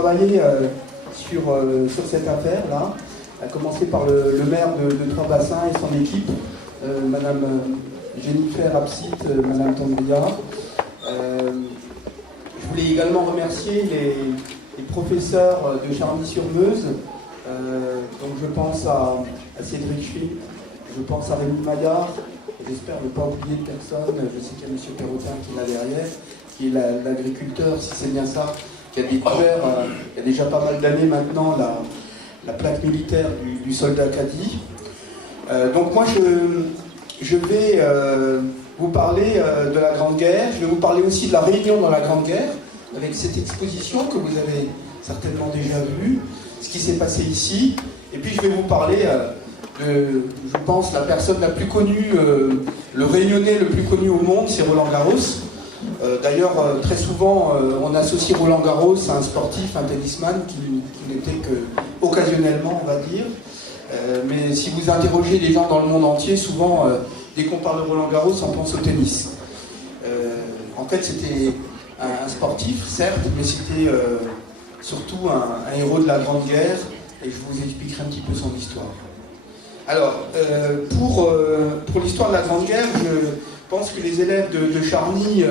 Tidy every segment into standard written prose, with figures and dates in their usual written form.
travaillé sur cette affaire-là, à commencer par le maire de Trois-Bassins et son équipe, Madame Jennifer Absit, Madame Tondria. Je voulais également remercier les professeurs de Charny-sur-Meuse. Donc je pense à Cédric Schmitt, je pense à Rémi Maillard, j'espère ne pas oublier de personne, je sais qu'il y a M. Perrotin qui est là derrière, qui est l'agriculteur, si c'est bien ça, qui a découvert, il y a déjà pas mal d'années maintenant, la plaque militaire du soldat Cady. Donc moi je vais vous parler de la Grande Guerre, je vais vous parler aussi de la Réunion dans la Grande Guerre, avec cette exposition que vous avez certainement déjà vue, ce qui s'est passé ici, et puis je vais vous parler de, je pense, la personne la plus connue, le Réunionnais le plus connu au monde, c'est Roland Garros. D'ailleurs, très souvent, on associe Roland Garros à un sportif, un tennisman, qui n'était que occasionnellement, on va dire. Mais si vous interrogez les gens dans le monde entier, souvent, dès qu'on parle de Roland Garros, on pense au tennis. En fait, c'était un sportif, certes, mais c'était surtout un héros de la Grande Guerre, et je vous expliquerai un petit peu son histoire. Alors, pour l'histoire de la Grande Guerre, je pense que les élèves de Charny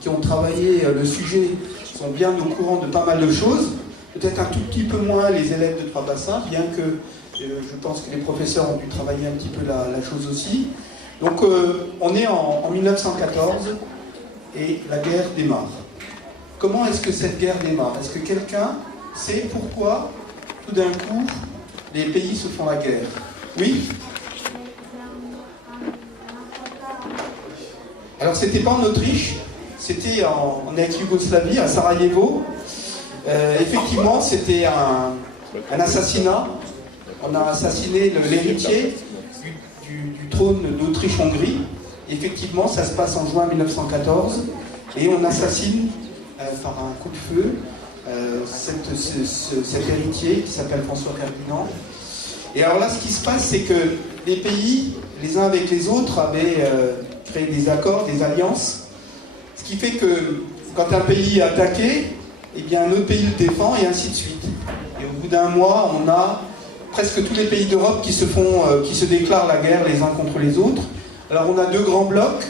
qui ont travaillé le sujet sont bien au courant de pas mal de choses. Peut-être un tout petit peu moins les élèves de Trois-Bassins, bien que je pense que les professeurs ont dû travailler un petit peu la chose aussi. Donc, on est en 1914 et la guerre démarre. Comment est-ce que cette guerre démarre? Est-ce que quelqu'un sait pourquoi, tout d'un coup, les pays se font la guerre? Oui? Alors, c'était pas en Autriche, c'était en ex-Yougoslavie, à Sarajevo. Effectivement, c'était un assassinat. On a assassiné l'héritier du trône d'Autriche-Hongrie. Effectivement, ça se passe en juin 1914. Et on assassine par un coup de feu cet héritier qui s'appelle François Ferdinand. Et alors là, ce qui se passe, c'est que les pays, les uns avec les autres, avaient créé des accords, des alliances. Ce qui fait que quand un pays est attaqué, eh bien un autre pays le défend et ainsi de suite. Et au bout d'un mois, on a presque tous les pays d'Europe qui se déclarent la guerre les uns contre les autres. Alors on a deux grands blocs.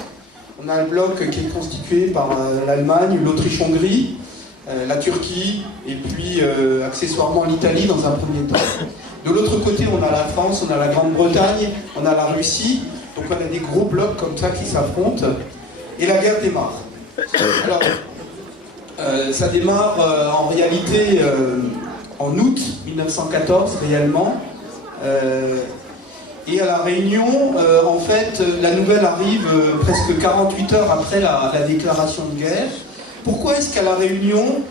On a un bloc qui est constitué par l'Allemagne, l'Autriche-Hongrie, la Turquie et puis accessoirement l'Italie dans un premier temps. De l'autre côté, on a la France, on a la Grande-Bretagne, on a la Russie. Donc on a des gros blocs comme ça qui s'affrontent. Et la guerre démarre. Alors, ça démarre en réalité en août 1914, réellement. Et à La Réunion, en fait, la nouvelle arrive presque 48 heures après la déclaration de guerre. Pourquoi est-ce qu'à La Réunion,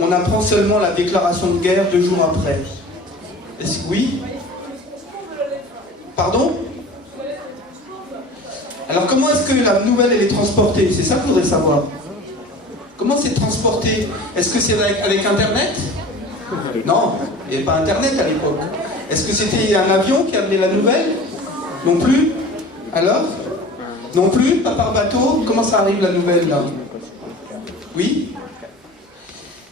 on apprend seulement la déclaration de guerre 2 jours après? Est-ce que oui? Pardon? Alors comment est-ce que la nouvelle elle est transportée? C'est ça que je voudrais savoir. Comment c'est transporté? Est-ce que c'est avec Internet? Non, il n'y avait pas Internet à l'époque. Est-ce que c'était un avion qui amenait la nouvelle? Non plus? Alors? Non plus? Pas par bateau? Comment ça arrive la nouvelle là? Oui?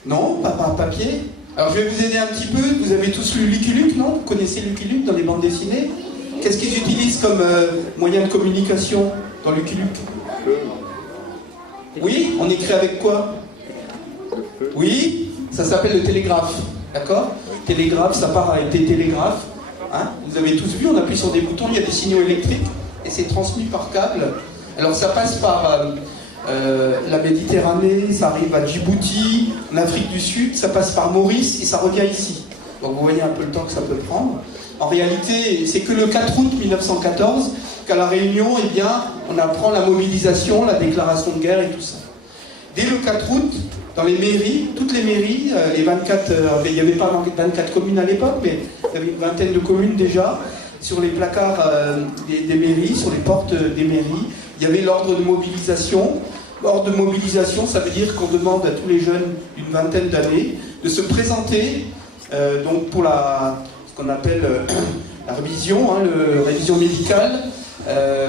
Non? Pas par papier? Alors je vais vous aider un petit peu. Vous avez tous lu Lucky Luke, non? Vous connaissez Lucky Luke dans les bandes dessinées? Qu'est-ce qu'ils utilisent comme moyen de communication dans Lucky Luke? Oui? On écrit avec quoi? Oui? Ça s'appelle le télégraphe. D'accord? Télégraphe, ça part avec des télégraphes. Hein? Vous avez tous vu, on appuie sur des boutons, il y a des signaux électriques et c'est transmis par câble. Alors ça passe par la Méditerranée, ça arrive à Djibouti, en Afrique du Sud, ça passe par Maurice et ça revient ici. Donc vous voyez un peu le temps que ça peut prendre. En réalité, c'est que le 4 août 1914 qu'à La Réunion, eh bien, on apprend la mobilisation, la déclaration de guerre et tout ça. Dès le 4 août, dans les mairies, toutes les mairies, les 24, il n'y avait pas 24 communes à l'époque, mais il y avait une vingtaine de communes déjà, sur les placards des mairies, sur les portes des mairies, il y avait l'ordre de mobilisation. L'ordre de mobilisation, ça veut dire qu'on demande à tous les jeunes d'une vingtaine d'années de se présenter donc pour ce qu'on appelle la révision, hein, la révision médicale,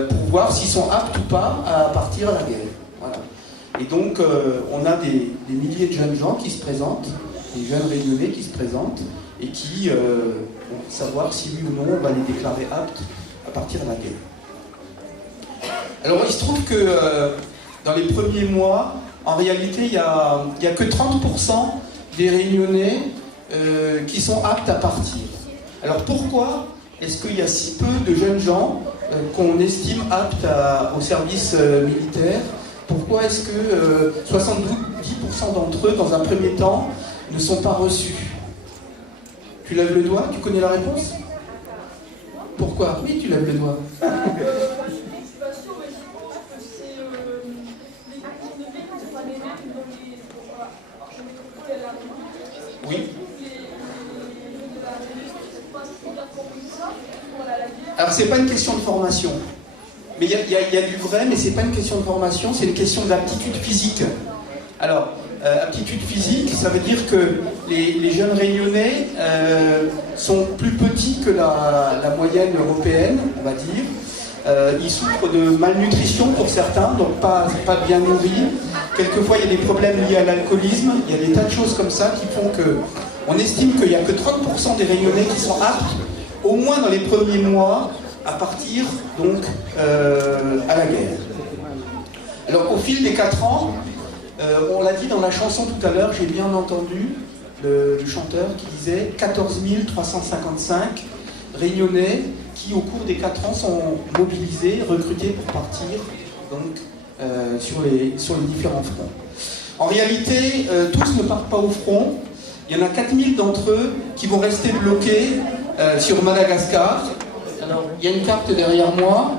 pour voir s'ils sont aptes ou pas à partir à la guerre. Voilà. Et donc, on a des milliers de jeunes gens qui se présentent. des jeunes Réunionnais qui se présentent et qui vont savoir si oui ou non on va les déclarer aptes à partir de la guerre. Alors il se trouve que dans les premiers mois, en réalité, il n'y a que 30% des Réunionnais qui sont aptes à partir. Alors pourquoi est-ce qu'il y a si peu de jeunes gens qu'on estime aptes au service militaire? Pourquoi est-ce que 70% d'entre eux, dans un premier temps, ne sont pas reçus? Tu lèves le doigt? Tu connais la réponse? Pourquoi? Oui, tu lèves le doigt. Oui. Alors c'est pas une question de formation. Mais il y a du vrai, mais c'est pas une question de formation, c'est une question d'aptitude physique. Alors, aptitude physique, ça veut dire que les jeunes Réunionnais sont plus petits que la moyenne européenne, on va dire. Ils souffrent de malnutrition pour certains, donc pas bien nourris. Quelquefois, il y a des problèmes liés à l'alcoolisme. Il y a des tas de choses comme ça qui font que... On estime qu'il n'y a que 30% des Réunionnais qui sont aptes, au moins dans les premiers mois, à partir donc à la guerre. Alors, au fil des 4 ans, on l'a dit dans la chanson tout à l'heure, j'ai bien entendu le chanteur qui disait 14 355 Réunionnais qui, au cours des 4 ans, sont mobilisés, recrutés pour partir donc, sur les différents fronts. En réalité, tous ne partent pas au front. Il y en a 4000 d'entre eux qui vont rester bloqués sur Madagascar. Alors, il y a une carte derrière moi.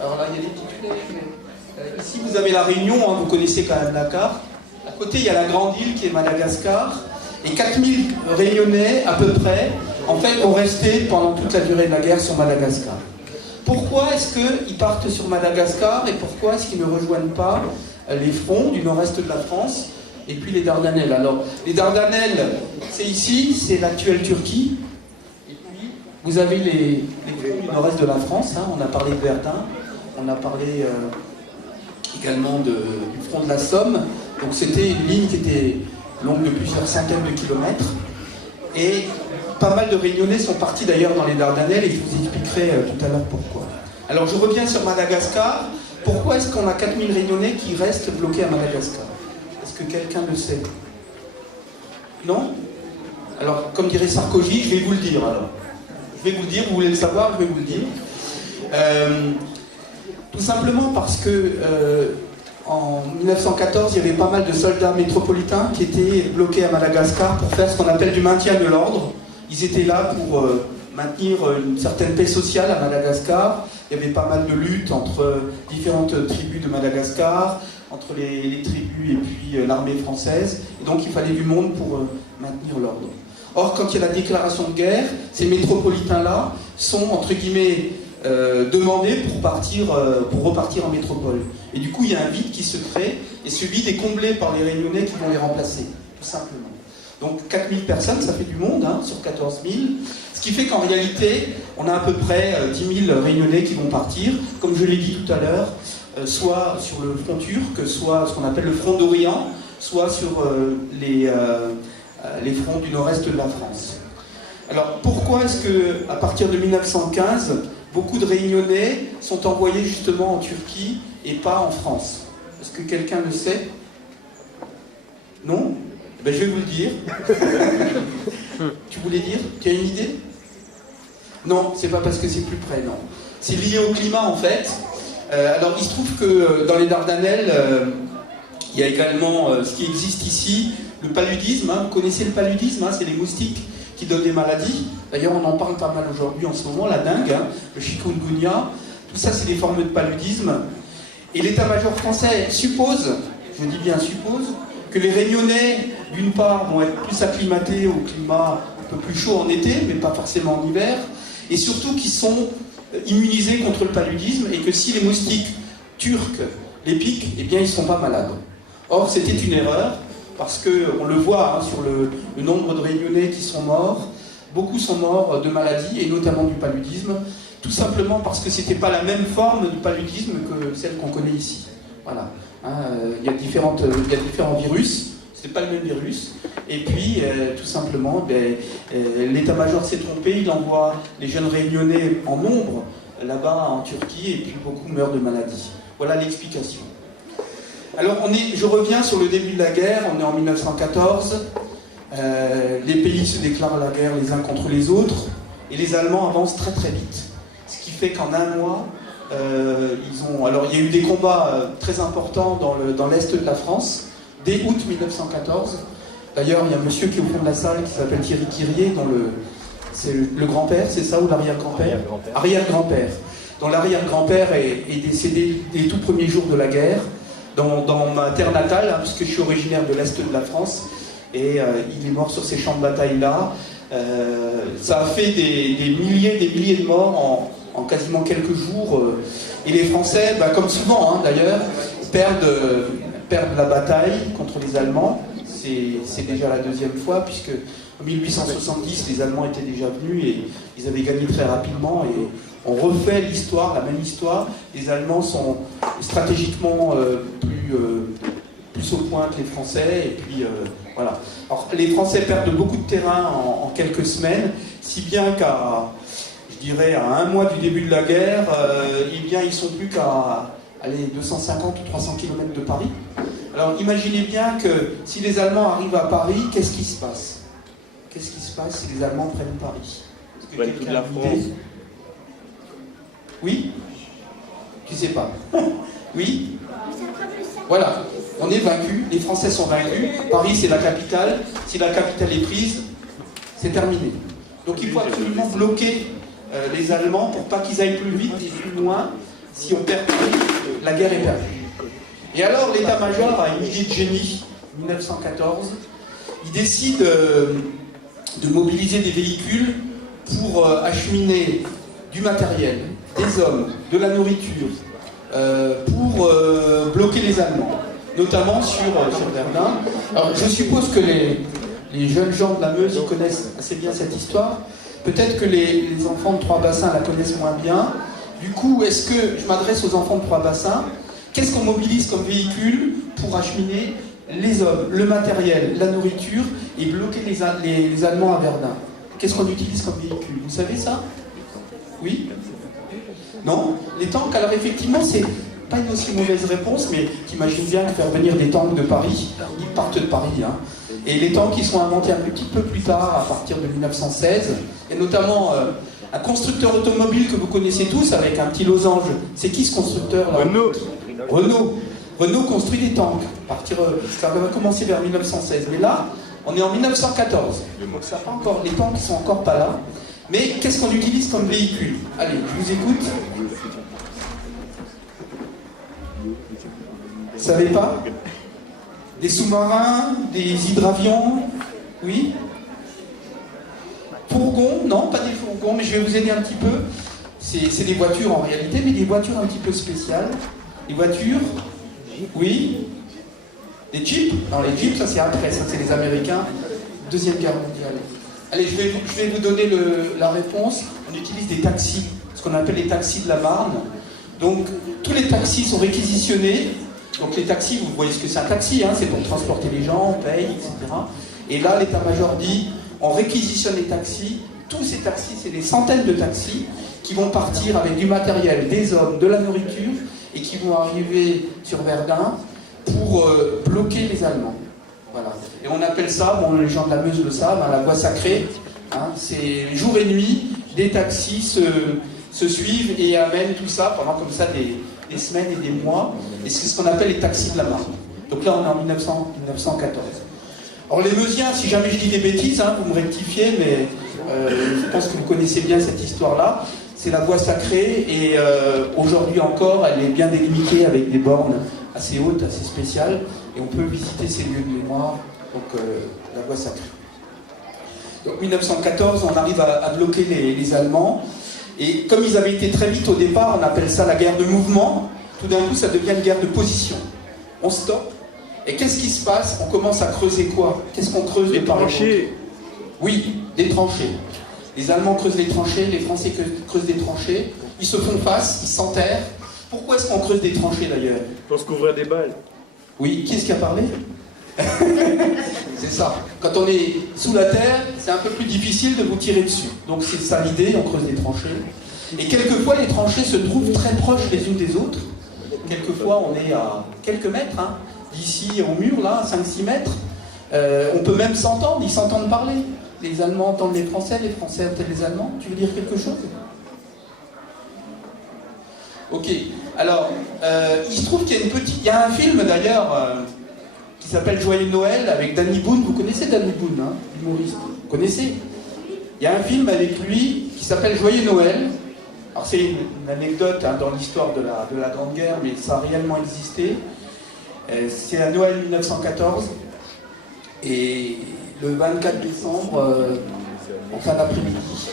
Alors là, il y a des petites flèches. Ici, vous avez la Réunion, hein, vous connaissez quand même la carte. À côté, il y a la grande île qui est Madagascar. Et 4000 Réunionnais, à peu près, en fait, vont rester pendant toute la durée de la guerre sur Madagascar. Pourquoi est-ce qu'ils partent sur Madagascar et pourquoi est-ce qu'ils ne rejoignent pas les fronts du nord-est de la France et puis les Dardanelles? Alors, les Dardanelles, c'est ici, c'est l'actuelle Turquie. Et puis, vous avez les fronts du nord-est de la France. Hein, on a parlé de Verdun, on a parlé également du front de la Somme. Donc, c'était une ligne qui était longue de plusieurs centaines de kilomètres. Et pas mal de Réunionnais sont partis d'ailleurs dans les Dardanelles et je vous expliquerai tout à l'heure pourquoi. Alors je reviens sur Madagascar. Pourquoi est-ce qu'on a 4000 Réunionnais qui restent bloqués à Madagascar? Est-ce que quelqu'un le sait? Non? Alors, comme dirait Sarkozy, je vais vous le dire alors. Je vais vous le dire, vous voulez le savoir, je vais vous le dire. Tout simplement parce que en 1914, il y avait pas mal de soldats métropolitains qui étaient bloqués à Madagascar pour faire ce qu'on appelle du maintien de l'ordre. Ils étaient là pour maintenir une certaine paix sociale à Madagascar. Il y avait pas mal de luttes entre différentes tribus de Madagascar, entre les tribus et puis l'armée française. Et donc il fallait du monde pour maintenir l'ordre. Or, quand il y a la déclaration de guerre, ces métropolitains-là sont, entre guillemets, demandés pour repartir en métropole. Et du coup, il y a un vide qui se crée, et ce vide est comblé par les Réunionnais qui vont les remplacer, tout simplement. Donc 4000 personnes, ça fait du monde, hein, sur 14 000. Ce qui fait qu'en réalité, on a à peu près 10 000 Réunionnais qui vont partir, comme je l'ai dit tout à l'heure, soit sur le front turc, soit ce qu'on appelle le front d'Orient, soit sur les fronts du nord-est de la France. Alors pourquoi est-ce qu'à partir de 1915, beaucoup de Réunionnais sont envoyés justement en Turquie et pas en France? Est-ce que quelqu'un le sait? Non? Ben, je vais vous le dire. Tu voulais dire? Tu as une idée? Non, c'est pas parce que c'est plus près, non. C'est lié au climat en fait. Alors il se trouve que dans les Dardanelles, il y a également ce qui existe ici, le paludisme. Hein. Vous connaissez le paludisme, hein, c'est les moustiques qui donnent des maladies. D'ailleurs, on en parle pas mal aujourd'hui en ce moment, la dengue, hein, le chikungunya. Tout ça, c'est des formes de paludisme. Et l'état-major français suppose, je dis bien suppose, que les Réunionnais, d'une part, vont être plus acclimatés au climat un peu plus chaud en été, mais pas forcément en hiver, et surtout qu'ils sont immunisés contre le paludisme, et que si les moustiques turcs les piquent, eh bien, ils ne sont pas malades. Or, c'était une erreur, parce qu'on le voit hein, sur le nombre de Réunionnais qui sont morts. Beaucoup sont morts de maladies, et notamment du paludisme, tout simplement parce que ce n'était pas la même forme du paludisme que celle qu'on connaît ici. Voilà. Il y a différents virus, c'était pas le même virus. Et puis, tout simplement, l'état-major s'est trompé, il envoie les jeunes réunionnais en nombre là-bas en Turquie, et puis beaucoup meurent de maladie. Voilà l'explication. Alors, je reviens sur le début de la guerre, on est en 1914, les pays se déclarent la guerre les uns contre les autres, et les Allemands avancent très très vite. Ce qui fait qu'en un mois, alors il y a eu des combats très importants dans l'est de la France, dès août 1914. D'ailleurs, il y a un monsieur qui est au fond de la salle qui s'appelle Thierry Quirier, c'est le grand-père, c'est ça, ou l'arrière-grand-père? Arrière-grand-père. Dont l'arrière-grand-père est décédé des tout premiers jours de la guerre, dans ma terre natale, hein, puisque je suis originaire de l'est de la France, et il est mort sur ces champs de bataille-là. Ça a fait des milliers de morts en quasiment quelques jours. Et les Français, comme souvent hein, d'ailleurs, perdent la bataille contre les Allemands. C'est déjà la deuxième fois, puisque en 1870, les Allemands étaient déjà venus et ils avaient gagné très rapidement. Et on refait l'histoire, la même histoire. Les Allemands sont stratégiquement plus au point que les Français. Et puis voilà. Alors, les Français perdent beaucoup de terrain en quelques semaines, si bien qu'à, je dirais, à un mois du début de la guerre, ils sont plus qu'à 250 ou 300 km de Paris. Alors imaginez bien que si les Allemands arrivent à Paris, qu'est-ce qui se passe? Qu'est-ce qui se passe si les Allemands prennent Paris? Est-ce que quelqu'un a une idée? Oui? Tu sais pas? Oui? Voilà, on est vaincus, les Français sont vaincus, Paris c'est la capitale, si la capitale est prise, c'est terminé. Donc il faut absolument bloquer les Allemands pour pas qu'ils aillent plus vite et plus loin. Si on perd Paris, la guerre est perdue. Et alors l'état-major a une idée de génie, 1914, il décide de mobiliser des véhicules pour acheminer du matériel, des hommes, de la nourriture, pour bloquer les Allemands, notamment sur Verdun. Alors je suppose que les jeunes gens de la Meuse ils connaissent assez bien cette histoire. Peut-être que les enfants de Trois-Bassins la connaissent moins bien. Du coup, est-ce que je m'adresse aux enfants de Trois-Bassins? Qu'est-ce qu'on mobilise comme véhicule pour acheminer les hommes, le matériel, la nourriture et bloquer les Allemands à Verdun? Qu'est-ce qu'on utilise comme véhicule? Vous savez ça? Oui? Non? Les tanks, alors effectivement, c'est pas une aussi mauvaise réponse, mais t'imagines bien que faire venir des tanks de Paris, ils partent de Paris. Hein. Et les tanks, ils sont inventés un petit peu plus tard, à partir de 1916, et notamment un constructeur automobile que vous connaissez tous, avec un petit losange. C'est qui ce constructeur là? Renault construit des tanks. Ça va commencer vers 1916, mais là, on est en 1914. Donc ça pas encore, les tanks ne sont encore pas là. Mais qu'est-ce qu'on utilise comme véhicule? Allez, je vous écoute. Vous savez pas? Des sous-marins, des hydravions? Oui? Fourgons? Non, pas des fourgons, mais je vais vous aider un petit peu. C'est des voitures en réalité, mais des voitures un petit peu spéciales. Des voitures? Oui? Des jeeps? Non, les jeeps, ça c'est après, ça c'est les Américains. Deuxième guerre mondiale. Allez, je vais vous donner la réponse. On utilise des taxis, ce qu'on appelle les taxis de la Marne. Donc, tous les taxis sont réquisitionnés. Donc, les taxis, vous voyez ce que c'est un taxi, hein, c'est pour transporter les gens, on paye, etc. Et là, l'état-major dit, on réquisitionne les taxis. Tous ces taxis, c'est des centaines de taxis qui vont partir avec du matériel, des hommes, de la nourriture, et qui vont arriver sur Verdun pour bloquer les Allemands. Voilà. Et on appelle ça, bon, les gens de la Meuse le savent, hein, la voie sacrée. Hein, c'est jour et nuit, des taxis se suivent et amènent tout ça pendant comme ça des semaines et des mois. Et c'est ce qu'on appelle les taxis de la Marne. Donc là, on est en 1914. Alors les Meusiens, si jamais je dis des bêtises, hein, vous me rectifiez, mais je pense que vous connaissez bien cette histoire-là. C'est la voie sacrée et aujourd'hui encore, elle est bien délimitée avec des bornes assez hautes, assez spéciales. Et on peut visiter ces lieux de mémoire, donc la voie sacrée. Donc 1914, on arrive à bloquer les Allemands. Et comme ils avaient été très vite au départ, on appelle ça la guerre de mouvement. Tout d'un coup, ça devient une guerre de position. On stoppe. Et qu'est-ce qui se passe? On commence à creuser quoi? Qu'est-ce qu'on creuse? Des tranchées. Oui, des tranchées. Les Allemands creusent les tranchées, les Français creusent des tranchées. Ils se font face, ils s'enterrent. Pourquoi est-ce qu'on creuse des tranchées d'ailleurs? Pour se couvrir des balles. Oui, qui est-ce qui a parlé? C'est ça. Quand on est sous la terre, c'est un peu plus difficile de vous tirer dessus. Donc c'est ça l'idée, on creuse des tranchées. Et quelquefois, les tranchées se trouvent très proches les unes des autres. Quelquefois, on est à quelques mètres, hein, d'ici au mur, là, 5-6 mètres. On peut même s'entendre, ils s'entendent parler. Les Allemands entendent les Français entendent les Allemands. Tu veux dire quelque chose? Ok. Alors, il se trouve qu'il y a il y a un film d'ailleurs qui s'appelle Joyeux Noël avec Danny Boone. Vous connaissez Danny Boone, hein, l'humoriste? Vous connaissez? Il y a un film avec lui qui s'appelle Joyeux Noël. Alors c'est une anecdote hein, dans l'histoire de la Grande Guerre, mais ça a réellement existé. C'est à Noël 1914. Et le 24 décembre, en fin d'après-midi,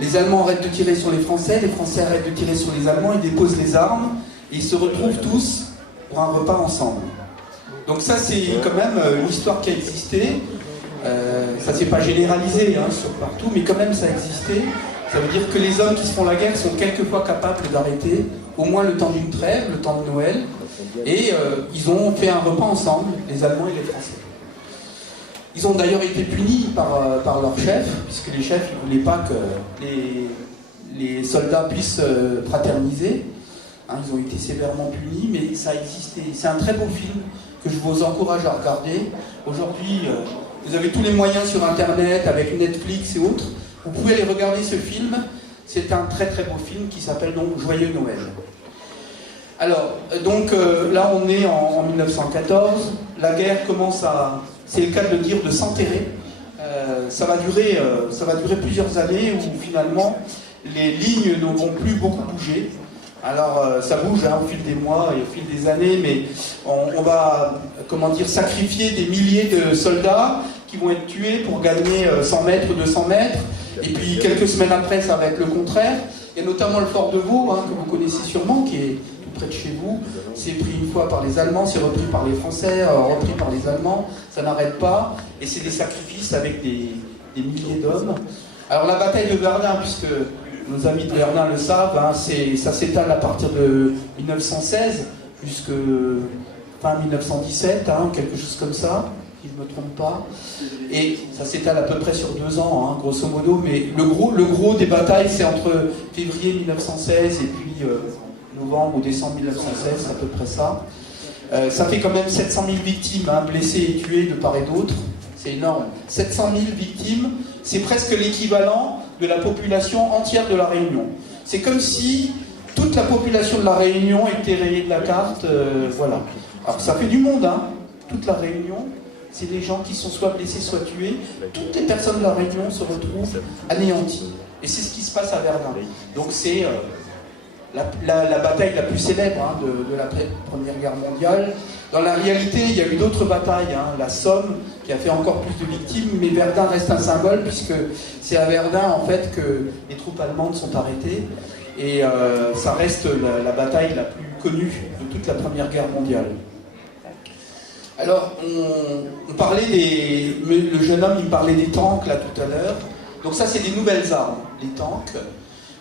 les Allemands arrêtent de tirer sur les Français arrêtent de tirer sur les Allemands, ils déposent les armes, et ils se retrouvent tous pour un repas ensemble. Donc ça, c'est quand même une histoire qui a existé. Ça ne s'est pas généralisé hein, sur partout, mais quand même ça a existé. Ça veut dire que les hommes qui se font la guerre sont quelquefois capables d'arrêter, au moins le temps d'une trêve, le temps de Noël, et ils ont fait un repas ensemble, les Allemands et les Français. Ils ont d'ailleurs été punis par leur chef, puisque les chefs ne voulaient pas que les soldats puissent fraterniser. Hein, ils ont été sévèrement punis, mais ça a existé. C'est un très beau film que je vous encourage à regarder. Aujourd'hui, vous avez tous les moyens sur Internet, avec Netflix et autres. Vous pouvez aller regarder ce film. C'est un très très beau film qui s'appelle donc Joyeux Noël. Alors, donc là on est en 1914. La guerre commence à... C'est le cas de le dire, de s'enterrer. Ça va durer plusieurs années où finalement les lignes ne vont plus beaucoup bouger. Alors ça bouge hein, au fil des mois et au fil des années, mais on va sacrifier des milliers de soldats qui vont être tués pour gagner 100 mètres, 200 mètres. Et puis quelques semaines après, ça va être le contraire. Il y a notamment le fort de Vaux, hein, que vous connaissez sûrement, qui est tout près de chez vous. C'est pris une fois par les Allemands, c'est repris par les Français, repris par les Allemands. Ça n'arrête pas. Et c'est des sacrifices avec des milliers d'hommes. Alors la bataille de Verdun, puisque nos amis de Verdun le savent, hein, ça s'étale à partir de 1916 jusqu'à fin 1917, hein, quelque chose comme ça, si je ne me trompe pas. Et ça s'étale à peu près sur 2 ans, hein, grosso modo, mais le gros des batailles, c'est entre février 1916 et puis novembre ou décembre 1916, c'est à peu près ça. Ça fait quand même 700 000 victimes, hein, blessés et tués de part et d'autre. C'est énorme. 700 000 victimes, c'est presque l'équivalent de la population entière de la Réunion. C'est comme si toute la population de la Réunion était rayée de la carte. Voilà. Alors ça fait du monde, hein. Toute la Réunion, c'est des gens qui sont soit blessés, soit tués. Toutes les personnes de la Réunion se retrouvent anéanties. Et c'est ce qui se passe à Verdun. Donc c'est la bataille la plus célèbre hein, de la Première Guerre mondiale. Dans la réalité, il y a eu d'autres batailles, hein, la Somme, qui a fait encore plus de victimes, mais Verdun reste un symbole, puisque c'est à Verdun, en fait, que les troupes allemandes sont arrêtées, et ça reste la bataille la plus connue de toute la Première Guerre mondiale. Alors, on parlait le jeune homme, il me parlait des tanks, là, tout à l'heure. Donc ça, c'est des nouvelles armes, les tanks.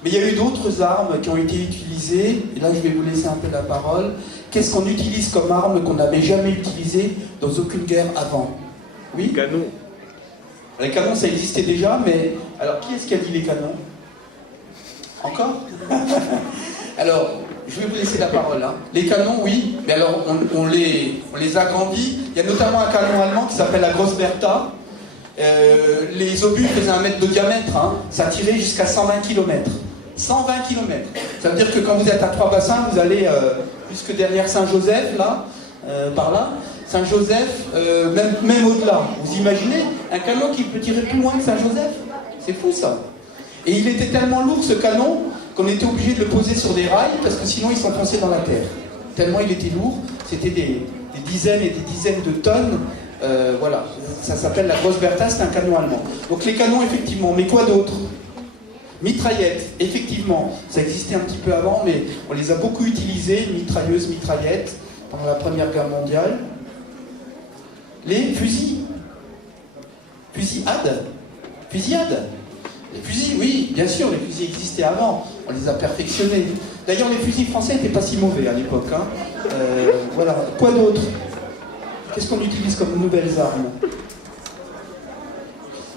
Mais il y a eu d'autres armes qui ont été utilisées, et là, je vais vous laisser un peu la parole. Qu'est-ce qu'on utilise comme arme qu'on n'avait jamais utilisée dans aucune guerre avant? Oui? Les canons. Les canons, ça existait déjà, mais... Alors, qui est-ce qui a dit les canons? Encore? Alors, je vais vous laisser la parole. Hein. Les canons, oui, mais alors, on les agrandit. Il y a notamment un canon allemand qui s'appelle la Grosse Bertha. Les obus faisaient 1 mètre de diamètre. Hein. Ça tirait jusqu'à 120 km. 120 km. Ça veut dire que quand vous êtes à Trois-Bassins, vous allez jusque derrière Saint-Joseph, là, par là. Saint-Joseph, même au-delà. Vous imaginez un canon qui peut tirer plus loin que Saint-Joseph? C'est fou, ça. Et il était tellement lourd, ce canon, qu'on était obligé de le poser sur des rails, parce que sinon il s'enfonçait dans la terre. Tellement il était lourd, c'était des dizaines et des dizaines de tonnes. Voilà, ça s'appelle la Grosse Bertha, c'est un canon allemand. Donc les canons, effectivement, mais quoi d'autre? Mitraillettes, effectivement, ça existait un petit peu avant, mais on les a beaucoup utilisées, mitrailleuses, mitraillettes, pendant la Première Guerre mondiale. Les fusils. Fusillades. Les fusils, oui, bien sûr, les fusils existaient avant, on les a perfectionnés. D'ailleurs, les fusils français n'étaient pas si mauvais à l'époque. Hein. Voilà, quoi d'autre? Qu'est-ce qu'on utilise comme nouvelles armes?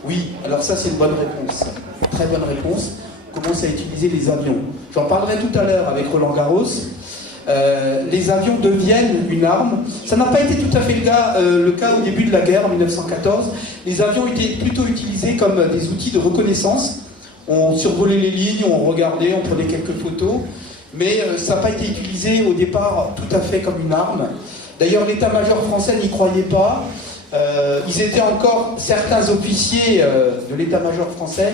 Oui, alors ça c'est une bonne réponse. Très bonne réponse. On commence à utiliser les avions. J'en parlerai tout à l'heure avec Roland Garros. Les avions deviennent une arme. Ça n'a pas été tout à fait le cas au début de la guerre en 1914. Les avions étaient plutôt utilisés comme des outils de reconnaissance. On survolait les lignes, on regardait, on prenait quelques photos. Mais ça n'a pas été utilisé au départ tout à fait comme une arme. D'ailleurs, l'état-major français n'y croyait pas. Ils étaient encore, certains officiers de l'état-major français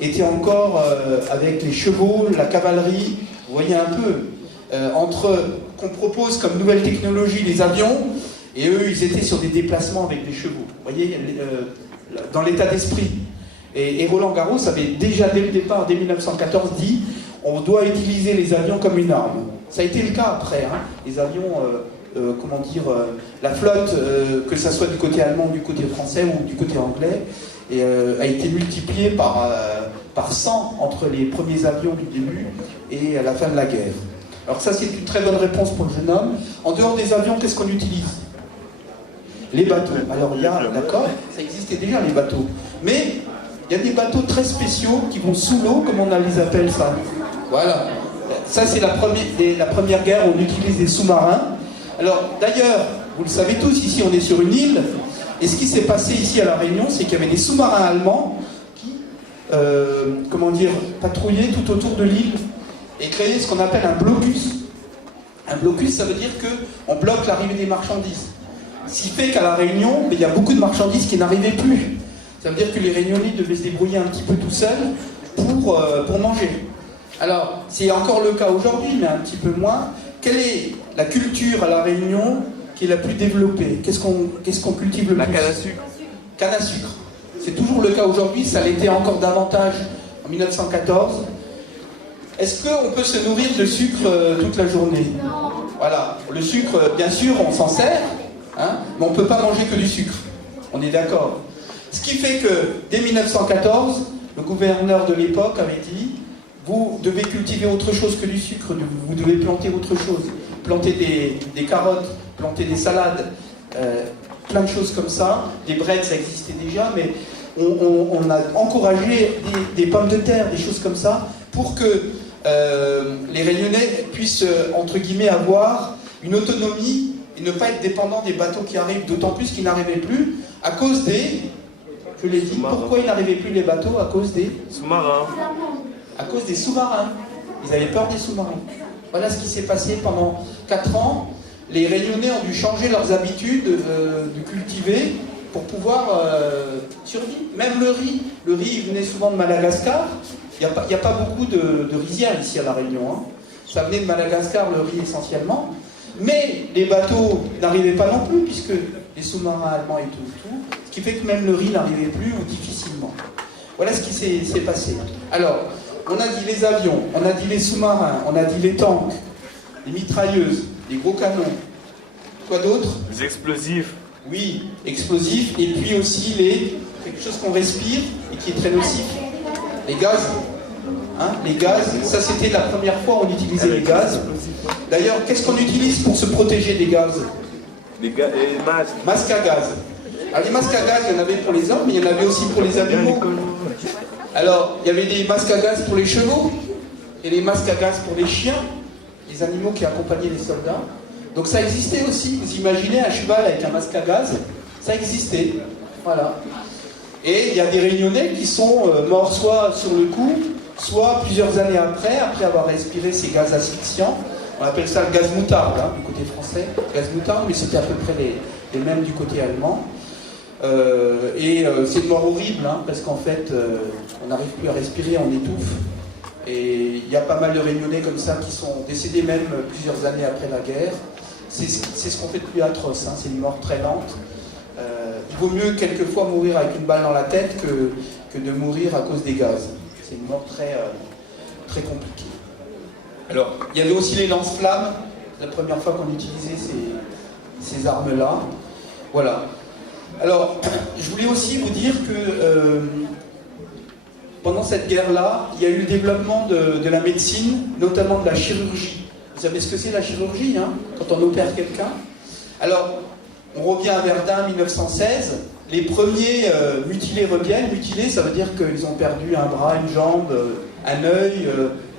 étaient encore avec les chevaux, la cavalerie. Vous voyez un peu, entre qu'on propose comme nouvelle technologie les avions, et eux, ils étaient sur des déplacements avec des chevaux. Vous voyez, dans l'état d'esprit. Et Roland Garros avait déjà, dès le départ, dès 1914, dit on doit utiliser les avions comme une arme. Ça a été le cas après. Hein. Les avions, la flotte, que ce soit du côté allemand, du côté français ou du côté anglais, a été multipliée par 100 entre les premiers avions du début et à la fin de la guerre. Alors ça, c'est une très bonne réponse pour le jeune homme. En dehors des avions, qu'est-ce qu'on utilise? Les bateaux. Alors il y a, d'accord, ça existait déjà les bateaux. Mais il y a des bateaux très spéciaux qui vont sous l'eau, comme on les appelle ça. Voilà. Ça, c'est la première guerre, on utilise des sous-marins. Alors, d'ailleurs, vous le savez tous, ici, on est sur une île. Et ce qui s'est passé ici à La Réunion, c'est qu'il y avait des sous-marins allemands qui, patrouillaient tout autour de l'île et créaient ce qu'on appelle un blocus. Un blocus, ça veut dire qu'on bloque l'arrivée des marchandises. Ce qui fait qu'à La Réunion, il y a beaucoup de marchandises qui n'arrivaient plus. Ça veut dire que les Réunionnais devaient se débrouiller un petit peu tout seuls pour manger. Alors, c'est encore le cas aujourd'hui, mais un petit peu moins. Quelle est la culture à La Réunion qui est la plus développée? Qu'est-ce qu'on cultive le plus? La canne à sucre. Canne à sucre. C'est toujours le cas aujourd'hui, ça l'était encore davantage en 1914. Est-ce qu'on peut se nourrir de sucre toute la journée? Non. Voilà. Le sucre, bien sûr, on s'en sert, hein, mais on ne peut pas manger que du sucre. On est d'accord. Ce qui fait que, dès 1914, le gouverneur de l'époque avait dit vous devez cultiver autre chose que du sucre, vous devez planter autre chose. Planter des carottes, planter des salades, plein de choses comme ça. Des breads, ça existait déjà, mais on a encouragé des pommes de terre, des choses comme ça, pour que les Réunionnais puissent, entre guillemets, avoir une autonomie et ne pas être dépendants des bateaux qui arrivent, d'autant plus qu'ils n'arrivaient plus à cause des... Je l'ai dit, pourquoi ils n'arrivaient plus les bateaux? À cause des... Sous-marins. À cause des sous-marins. Ils avaient peur des sous-marins. Voilà ce qui s'est passé pendant 4 ans. Les Réunionnais ont dû changer leurs habitudes de cultiver pour pouvoir survivre. Même le riz il venait souvent de Madagascar. Il n'y a pas beaucoup de rizières ici à La Réunion. Hein. Ça venait de Madagascar, le riz essentiellement. Mais les bateaux n'arrivaient pas non plus, puisque les sous-marins allemands et tout. Ce qui fait que même le riz n'arrivait plus ou difficilement. Voilà ce qui s'est passé. Alors, on a dit les avions, on a dit les sous-marins, on a dit les tanks, les mitrailleuses, les gros canons. Quoi d'autre? Les explosifs. Oui, explosifs, et puis aussi quelque chose qu'on respire et qui est très nocif. Les gaz. Hein, les gaz, ça c'était la première fois où on utilisait les gaz. D'ailleurs, qu'est-ce qu'on utilise pour se protéger des gaz? Les masques. Masques à gaz. Alors les masques à gaz, il y en avait pour les hommes, mais il y en avait aussi pour les animaux. Alors, il y avait des masques à gaz pour les chevaux, et les masques à gaz pour les chiens, les animaux qui accompagnaient les soldats. Donc ça existait aussi. Vous imaginez un cheval avec un masque à gaz? Ça existait. Voilà. Et il y a des Réunionnais qui sont morts soit sur le coup, soit plusieurs années après avoir respiré ces gaz asphyxiants. On appelle ça le gaz moutarde, hein, du côté français. Gaz moutarde, mais c'était à peu près les mêmes du côté allemand. C'est une mort horrible, hein, parce qu'en fait, on n'arrive plus à respirer, on étouffe. Et il y a pas mal de Réunionnais comme ça qui sont décédés même plusieurs années après la guerre. C'est ce qu'on fait de plus atroce, hein, c'est une mort très lente. Il vaut mieux quelquefois mourir avec une balle dans la tête que de mourir à cause des gaz. C'est une mort très, très compliquée. Alors, il y avait aussi les lance-flammes, la première fois qu'on utilisait ces armes-là. Voilà. Alors, je voulais aussi vous dire que pendant cette guerre-là, il y a eu le développement de la médecine, notamment de la chirurgie. Vous savez ce que c'est la chirurgie, hein, quand on opère quelqu'un? Alors, On revient à Verdun 1916. Les premiers mutilés reviennent. Mutilés, ça veut dire qu'ils ont perdu un bras, une jambe, un œil.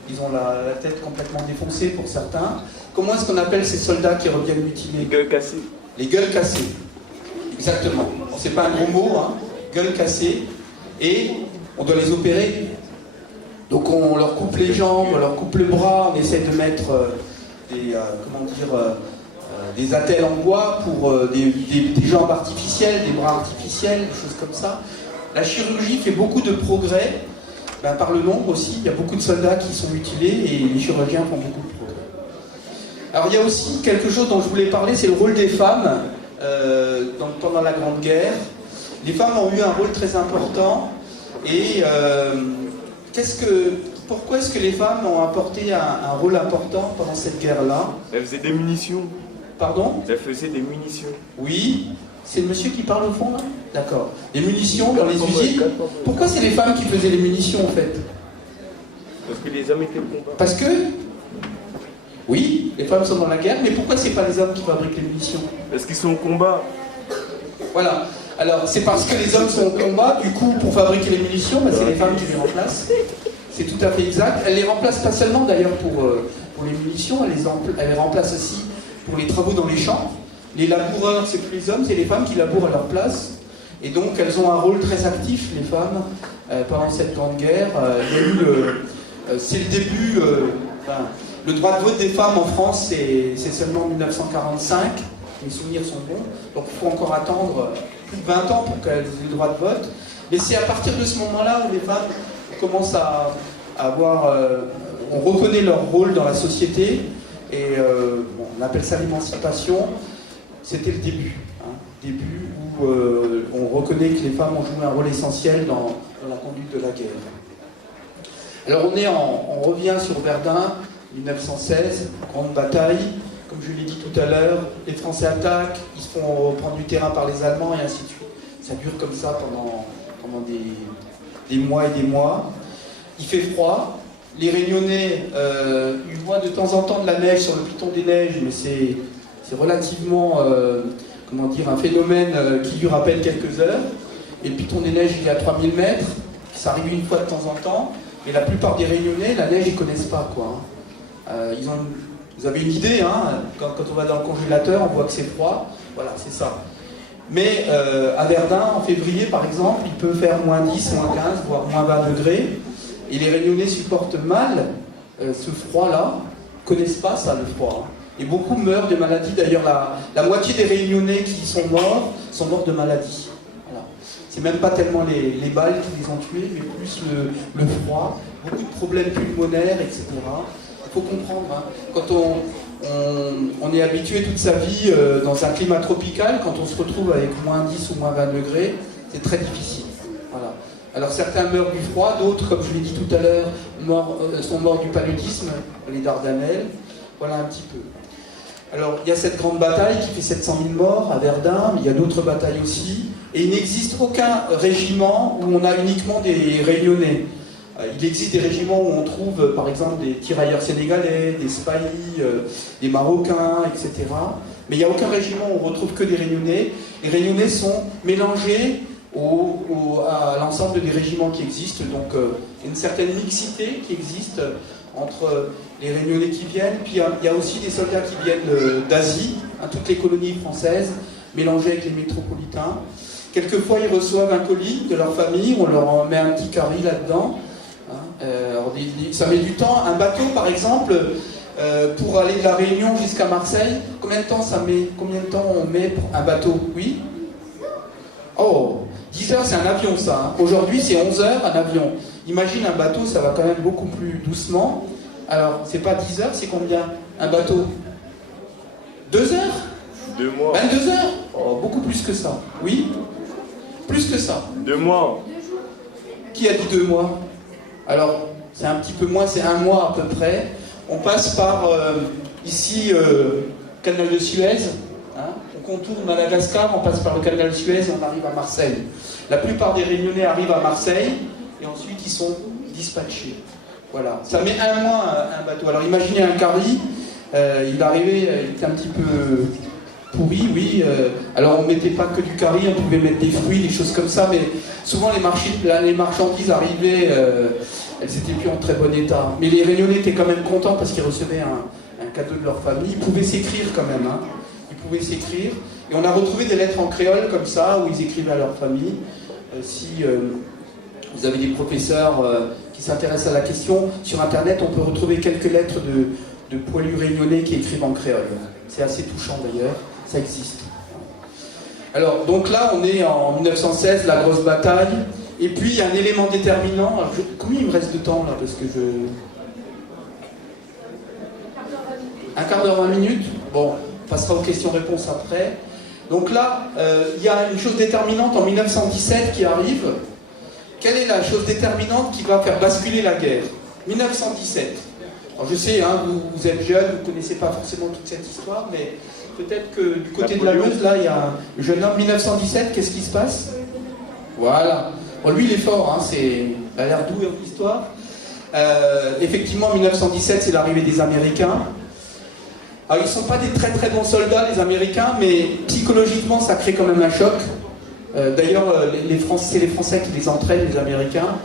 Ils ont la tête complètement défoncée pour certains. Comment est-ce qu'on appelle ces soldats qui reviennent mutilés? Les gueules cassées. Les gueules cassées. Exactement. Bon, c'est pas un gros mot, hein. Gueules cassées. Et on doit les opérer. Donc on leur coupe les jambes, on leur coupe le bras, on essaie de mettre des attelles en bois pour des jambes artificielles, des bras artificiels, des choses comme ça. La chirurgie fait beaucoup de progrès, par le nombre aussi. Il y a beaucoup de soldats qui sont mutilés et les chirurgiens font beaucoup de progrès. Alors il y a aussi quelque chose dont je voulais parler, c'est le rôle des femmes pendant la Grande Guerre. Les femmes ont eu un rôle très important et pourquoi est-ce que les femmes ont apporté un rôle important pendant cette guerre-là? Elles faisaient des munitions. Pardon? Elles faisaient des munitions. Oui. C'est le monsieur qui parle au fond là? D'accord. Les munitions dans les usines. Pourquoi c'est les femmes qui faisaient les munitions en fait? Parce que les hommes étaient au combat. Parce que? Oui, les femmes sont dans la guerre, mais pourquoi c'est pas les hommes qui fabriquent les munitions? Parce qu'ils sont au combat. Voilà. Alors c'est parce que les hommes sont au combat, du coup pour fabriquer les munitions, c'est les femmes qui les remplacent. C'est tout à fait exact. Elles les remplacent pas seulement d'ailleurs pour les munitions, elles les remplacent aussi pour les travaux dans les champs. Les laboureurs, c'est plus les hommes, c'est les femmes qui labourent à leur place. Et donc elles ont un rôle très actif, les femmes, pendant cette grande guerre. Il y a eu c'est le début. Le droit de vote des femmes en France, c'est seulement en 1945. Les souvenirs sont bons. Donc il faut encore attendre plus de 20 ans pour qu'elles aient le droit de vote. Mais c'est à partir de ce moment-là où les femmes commencent à avoir... on reconnaît leur rôle dans la société. Et on appelle ça l'émancipation. C'était le début. Début où on reconnaît que les femmes ont joué un rôle essentiel dans la conduite de la guerre. Alors on revient sur Verdun, 1916, grande bataille. Comme je l'ai dit tout à l'heure, les Français attaquent, ils se font prendre du terrain par les Allemands et ainsi de suite. Ça dure comme ça pendant des mois et des mois. Il fait froid. Les Réunionnais, ils voient de temps en temps de la neige sur le piton des neiges, mais c'est relativement, un phénomène qui dure à peine quelques heures. Et le piton des neiges, il est à 3000 mètres. Ça arrive une fois de temps en temps. Mais la plupart des Réunionnais, la neige, ils ne connaissent pas, quoi. Vous avez une idée, hein, quand on va dans le congélateur, on voit que c'est froid. Voilà, c'est ça. Mais à Verdun, en février, par exemple, il peut faire moins 10, moins 15, voire moins 20 degrés. Et les Réunionnais supportent mal ce froid-là, ne connaissent pas ça, le froid. Hein. Et beaucoup meurent de maladies. D'ailleurs, la moitié des Réunionnais qui sont morts de maladies. Voilà. C'est même pas tellement les balles qui les ont tués, mais plus le froid, beaucoup de problèmes pulmonaires, etc. Il faut comprendre, hein, quand on est habitué toute sa vie dans un climat tropical, quand on se retrouve avec moins 10 ou moins 20 degrés, c'est très difficile. Voilà. Alors certains meurent du froid, d'autres, comme je l'ai dit tout à l'heure, sont morts du paludisme, les Dardanelles. Voilà un petit peu. Alors il y a cette grande bataille qui fait 700 000 morts à Verdun, mais il y a d'autres batailles aussi. Et il n'existe aucun régiment où on a uniquement des Réunionnais. Il existe des régiments où on trouve, par exemple, des tirailleurs sénégalais, des Spahis, des Marocains, etc. Mais il n'y a aucun régiment où on retrouve que des Réunionnais. Les Réunionnais sont mélangés à l'ensemble des régiments qui existent. Donc, il y a une certaine mixité qui existe entre les Réunionnais qui viennent. Puis, il y a aussi des soldats qui viennent d'Asie, toutes les colonies françaises, mélangées avec les métropolitains. Quelquefois, ils reçoivent un colis de leur famille, on leur met un petit carry là-dedans. Ça met du temps. Un bateau, par exemple, pour aller de la Réunion jusqu'à Marseille, combien de temps ça met? Combien de temps on met pour un bateau? Oui? Oh, 10 heures, c'est un avion, ça. Hein. Aujourd'hui, c'est 11 heures, un avion. Imagine un bateau, ça va quand même beaucoup plus doucement. Alors, c'est pas 10 heures, c'est combien? Un bateau? 2 heures? 2 mois. 22 heures? Oh, beaucoup plus que ça. Oui? Plus que ça. 2 mois. Qui a dit 2 mois? Alors, c'est un petit peu moins, c'est 1 mois à peu près. On passe par, ici, canal de Suez. Hein, on contourne Madagascar, on passe par le canal de Suez et on arrive à Marseille. La plupart des Réunionnais arrivent à Marseille et ensuite ils sont dispatchés. Voilà. Ça met 1 mois un bateau. Alors imaginez un carry, il est arrivé, il était un petit peu pourri, oui. Alors on ne mettait pas que du curry, on pouvait mettre des fruits, des choses comme ça, mais souvent les marchandises arrivaient, elles étaient plus en très bon état. Mais les Réunionnais étaient quand même contents parce qu'ils recevaient un cadeau de leur famille. Ils pouvaient s'écrire quand même, hein. Ils pouvaient s'écrire. Et on a retrouvé des lettres en créole comme ça, où ils écrivaient à leur famille. Si vous avez des professeurs qui s'intéressent à la question, sur Internet, on peut retrouver quelques lettres de poilus réunionnais qui écrivent en créole. C'est assez touchant d'ailleurs, ça existe. Alors, donc là, on est en 1916, la grosse bataille. Et puis, il y a un élément déterminant. Alors, combien il me reste de temps, là? Parce que je... Un quart d'heure, 20 minutes. Bon, on passera aux questions-réponses après. Donc là, il y a une chose déterminante en 1917 qui arrive. Quelle est la chose déterminante qui va faire basculer la guerre? 1917. Alors je sais, hein, vous êtes jeune, vous ne connaissez pas forcément toute cette histoire, mais peut-être que du côté de la Meuse, là, il y a un jeune homme, 1917, qu'est-ce qui se passe? Voilà. Bon, lui, il est fort, hein, il a l'air doux en histoire. Effectivement, 1917, c'est l'arrivée des Américains. Alors, ils ne sont pas des très très bons soldats, les Américains, mais psychologiquement, ça crée quand même un choc. D'ailleurs, c'est les Français qui les entraînent, les Américains.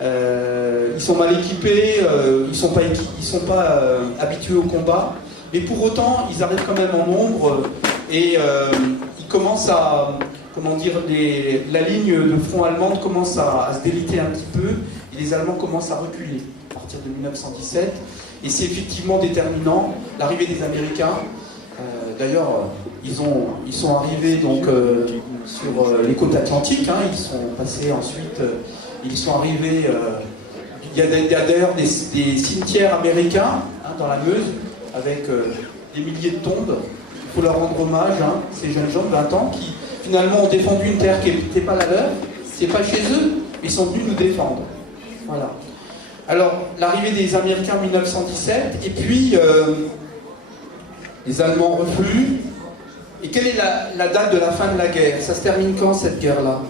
Ils sont mal équipés, ils sont pas habitués au combat, mais pour autant, ils arrivent quand même en nombre et ils commencent à, comment dire, la ligne de front allemande commence à se déliter un petit peu et les Allemands commencent à reculer à partir de 1917. Et c'est effectivement déterminant, l'arrivée des Américains. D'ailleurs, ils sont arrivés donc, sur les côtes atlantiques, hein, ils sont passés ensuite, ils sont arrivés, il y a d'ailleurs des cimetières américains hein, dans la Meuse, avec des milliers de tombes. Il faut leur rendre hommage, hein, ces jeunes gens de 20 ans qui finalement ont défendu une terre qui n'était pas la leur, c'est pas chez eux, mais ils sont venus nous défendre. Voilà. Alors, l'arrivée des Américains en 1917, et puis les Allemands refluent. Et quelle est la date de la fin de la guerre? Ça se termine quand, cette guerre-là?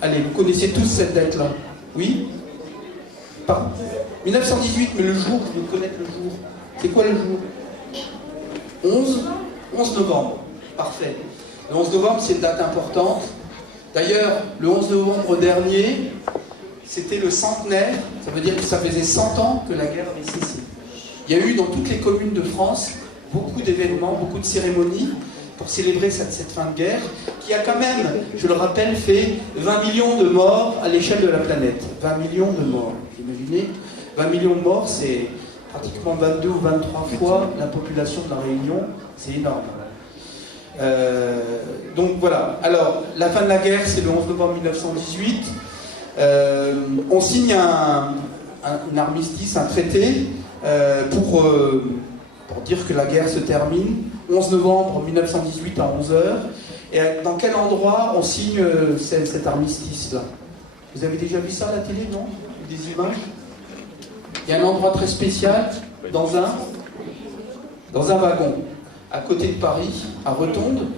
Allez, vous connaissez tous cette date-là? Oui? Pas 1918, mais le jour, je veux connaître le jour. C'est quoi le jour? 11 novembre. Parfait. Le 11 novembre, c'est une date importante. D'ailleurs, le 11 novembre dernier, c'était le centenaire, ça veut dire que ça faisait 100 ans que la guerre avait cessé. Il y a eu dans toutes les communes de France beaucoup d'événements, beaucoup de cérémonies pour célébrer cette fin de guerre, qui a quand même, je le rappelle, fait 20 millions de morts à l'échelle de la planète. 20 millions de morts, vous imaginez? 20 millions de morts, c'est pratiquement 22 ou 23 fois la population de la Réunion, c'est énorme. Donc voilà, alors la fin de la guerre, c'est le 11 novembre 1918. On signe un armistice, un traité pour dire que la guerre se termine. 11 novembre 1918 à 11h. Et dans quel endroit on signe cet armistice-là? Vous avez déjà vu ça à la télé, non? Des images? Il y a un endroit très spécial, dans un wagon, à côté de Paris, à Retonde,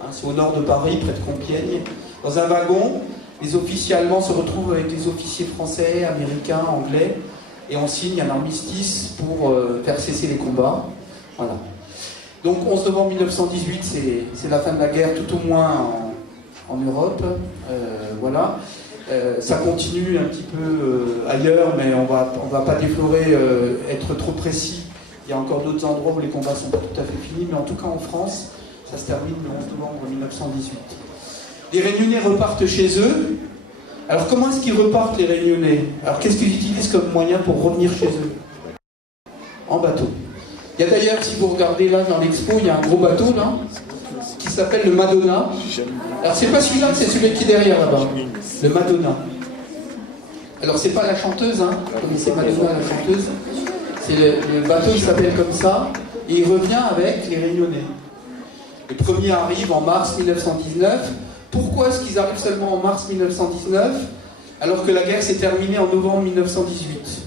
hein, c'est au nord de Paris, près de Compiègne. Dans un wagon, les officiers allemands se retrouvent avec les officiers français, américains, anglais, et on signe un armistice pour faire cesser les combats. Voilà. Donc 11 novembre 1918, c'est la fin de la guerre, tout au moins en Europe. Voilà. Ça continue un petit peu ailleurs, mais on va pas déflorer, être trop précis. Il y a encore d'autres endroits où les combats sont pas tout à fait finis, mais en tout cas en France, ça se termine le 11 novembre 1918. Les Réunionnais repartent chez eux. Alors comment est-ce qu'ils repartent, les Réunionnais? Alors qu'est-ce qu'ils utilisent comme moyen pour revenir chez eux? En bateau. Il y a d'ailleurs, si vous regardez là dans l'expo, il y a un gros bateau là, qui s'appelle le Madonna. Alors c'est pas celui-là, c'est celui qui est derrière là-bas. Le Madonna. Alors c'est pas la chanteuse, hein. Vous connaissez Madonna, la chanteuse? C'est le bateau qui s'appelle comme ça, et il revient avec les Réunionnais. Le premier arrive en mars 1919. Pourquoi est-ce qu'ils arrivent seulement en mars 1919, alors que la guerre s'est terminée en novembre 1918?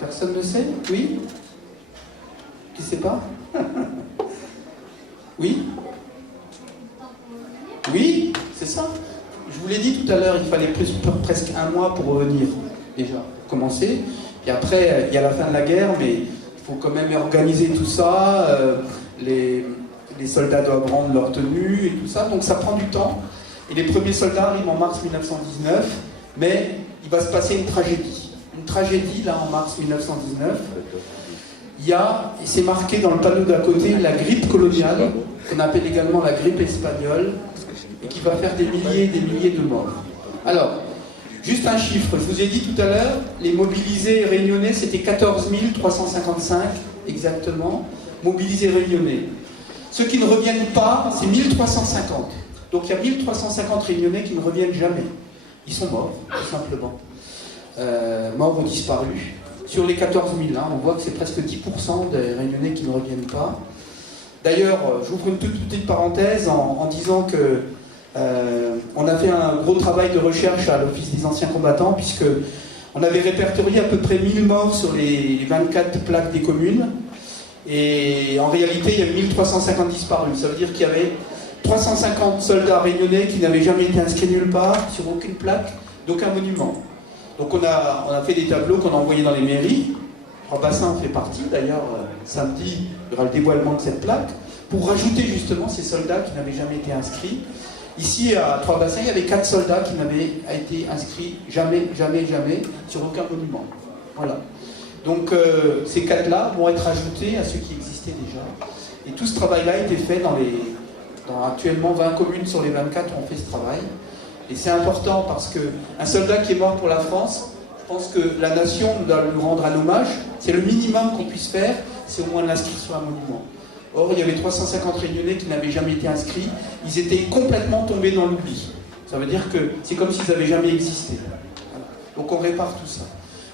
Personne ne sait? Oui? Qui ne sait pas? Oui? Oui, c'est ça. Je vous l'ai dit tout à l'heure, il fallait presque un mois pour revenir, déjà, commencer. Et après, il y a la fin de la guerre, mais faut quand même organiser tout ça. Les soldats doivent rendre leur tenue et tout ça, donc ça prend du temps. Et les premiers soldats arrivent en mars 1919, mais il va se passer une tragédie. Une tragédie, là, en mars 1919. Il y a, et c'est marqué dans le panneau d'à côté, la grippe coloniale, qu'on appelle également la grippe espagnole, et qui va faire des milliers et des milliers de morts. Alors, juste un chiffre, je vous ai dit tout à l'heure, les mobilisés réunionnais, c'était 14 355 exactement, mobilisés réunionnais. Ceux qui ne reviennent pas, c'est 1350. Donc il y a 1350 réunionnais qui ne reviennent jamais. Ils sont morts, tout simplement. Morts ou disparus. Sur les 14 000, hein, on voit que c'est presque 10% des réunionnais qui ne reviennent pas. D'ailleurs, j'ouvre une toute petite parenthèse en disant que on a fait un gros travail de recherche à l'Office des anciens combattants, puisque on avait répertorié à peu près 1000 morts sur les 24 plaques des communes. Et en réalité, il y a eu 1350 disparus. Ça veut dire qu'il y avait 350 soldats réunionnais qui n'avaient jamais été inscrits nulle part, sur aucune plaque, d'aucun monument. Donc on a fait des tableaux qu'on a envoyés dans les mairies. Trois-Bassins en fait partie. D'ailleurs, samedi, il y aura le dévoilement de cette plaque, pour rajouter justement ces soldats qui n'avaient jamais été inscrits. Ici, à Trois-Bassins, il y avait 4 soldats qui n'avaient été inscrits jamais sur aucun monument. Voilà. Donc ces 4-là vont être ajoutés à ceux qui existaient déjà. Et tout ce travail-là a été fait dans actuellement 20 communes sur les 24 ont fait ce travail. Et c'est important parce qu'un soldat qui est mort pour la France, je pense que la nation doit lui rendre un hommage. C'est le minimum qu'on puisse faire, c'est au moins de l'inscrire sur un monument. Or, il y avait 350 réunionnais qui n'avaient jamais été inscrits. Ils étaient complètement tombés dans l'oubli. Ça veut dire que c'est comme s'ils n'avaient jamais existé. Voilà. Donc on répare tout ça.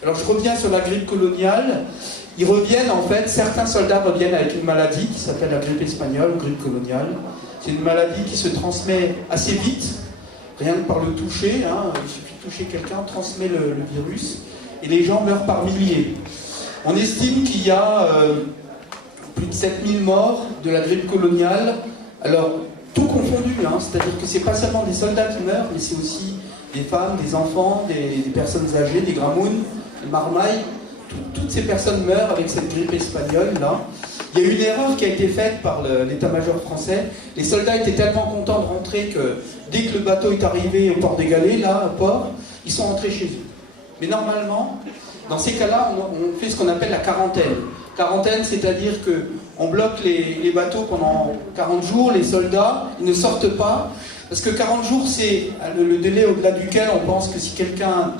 Alors je reviens sur la grippe coloniale. Ils reviennent en fait, certains soldats reviennent avec une maladie qui s'appelle la grippe espagnole ou grippe coloniale. C'est une maladie qui se transmet assez vite, rien que par le toucher. Hein. Il suffit de toucher quelqu'un, on transmet le virus, et les gens meurent par milliers. On estime qu'il y a plus de 7000 morts de la grippe coloniale. Alors, tout confondu, hein. C'est-à-dire que c'est pas seulement des soldats qui meurent, mais c'est aussi des femmes, des enfants, des personnes âgées, des gramounes, des marmailles. Toutes ces personnes meurent avec cette grippe espagnole là. Il y a eu une erreur qui a été faite par l'état-major français. Les soldats étaient tellement contents de rentrer que dès que le bateau est arrivé au port des Galets, là, au port, ils sont rentrés chez eux. Mais normalement, dans ces cas-là, on fait ce qu'on appelle la quarantaine. Quarantaine, c'est-à-dire qu'on bloque les bateaux pendant 40 jours, les soldats, ils ne sortent pas. Parce que 40 jours, c'est le délai au-delà duquel on pense que si quelqu'un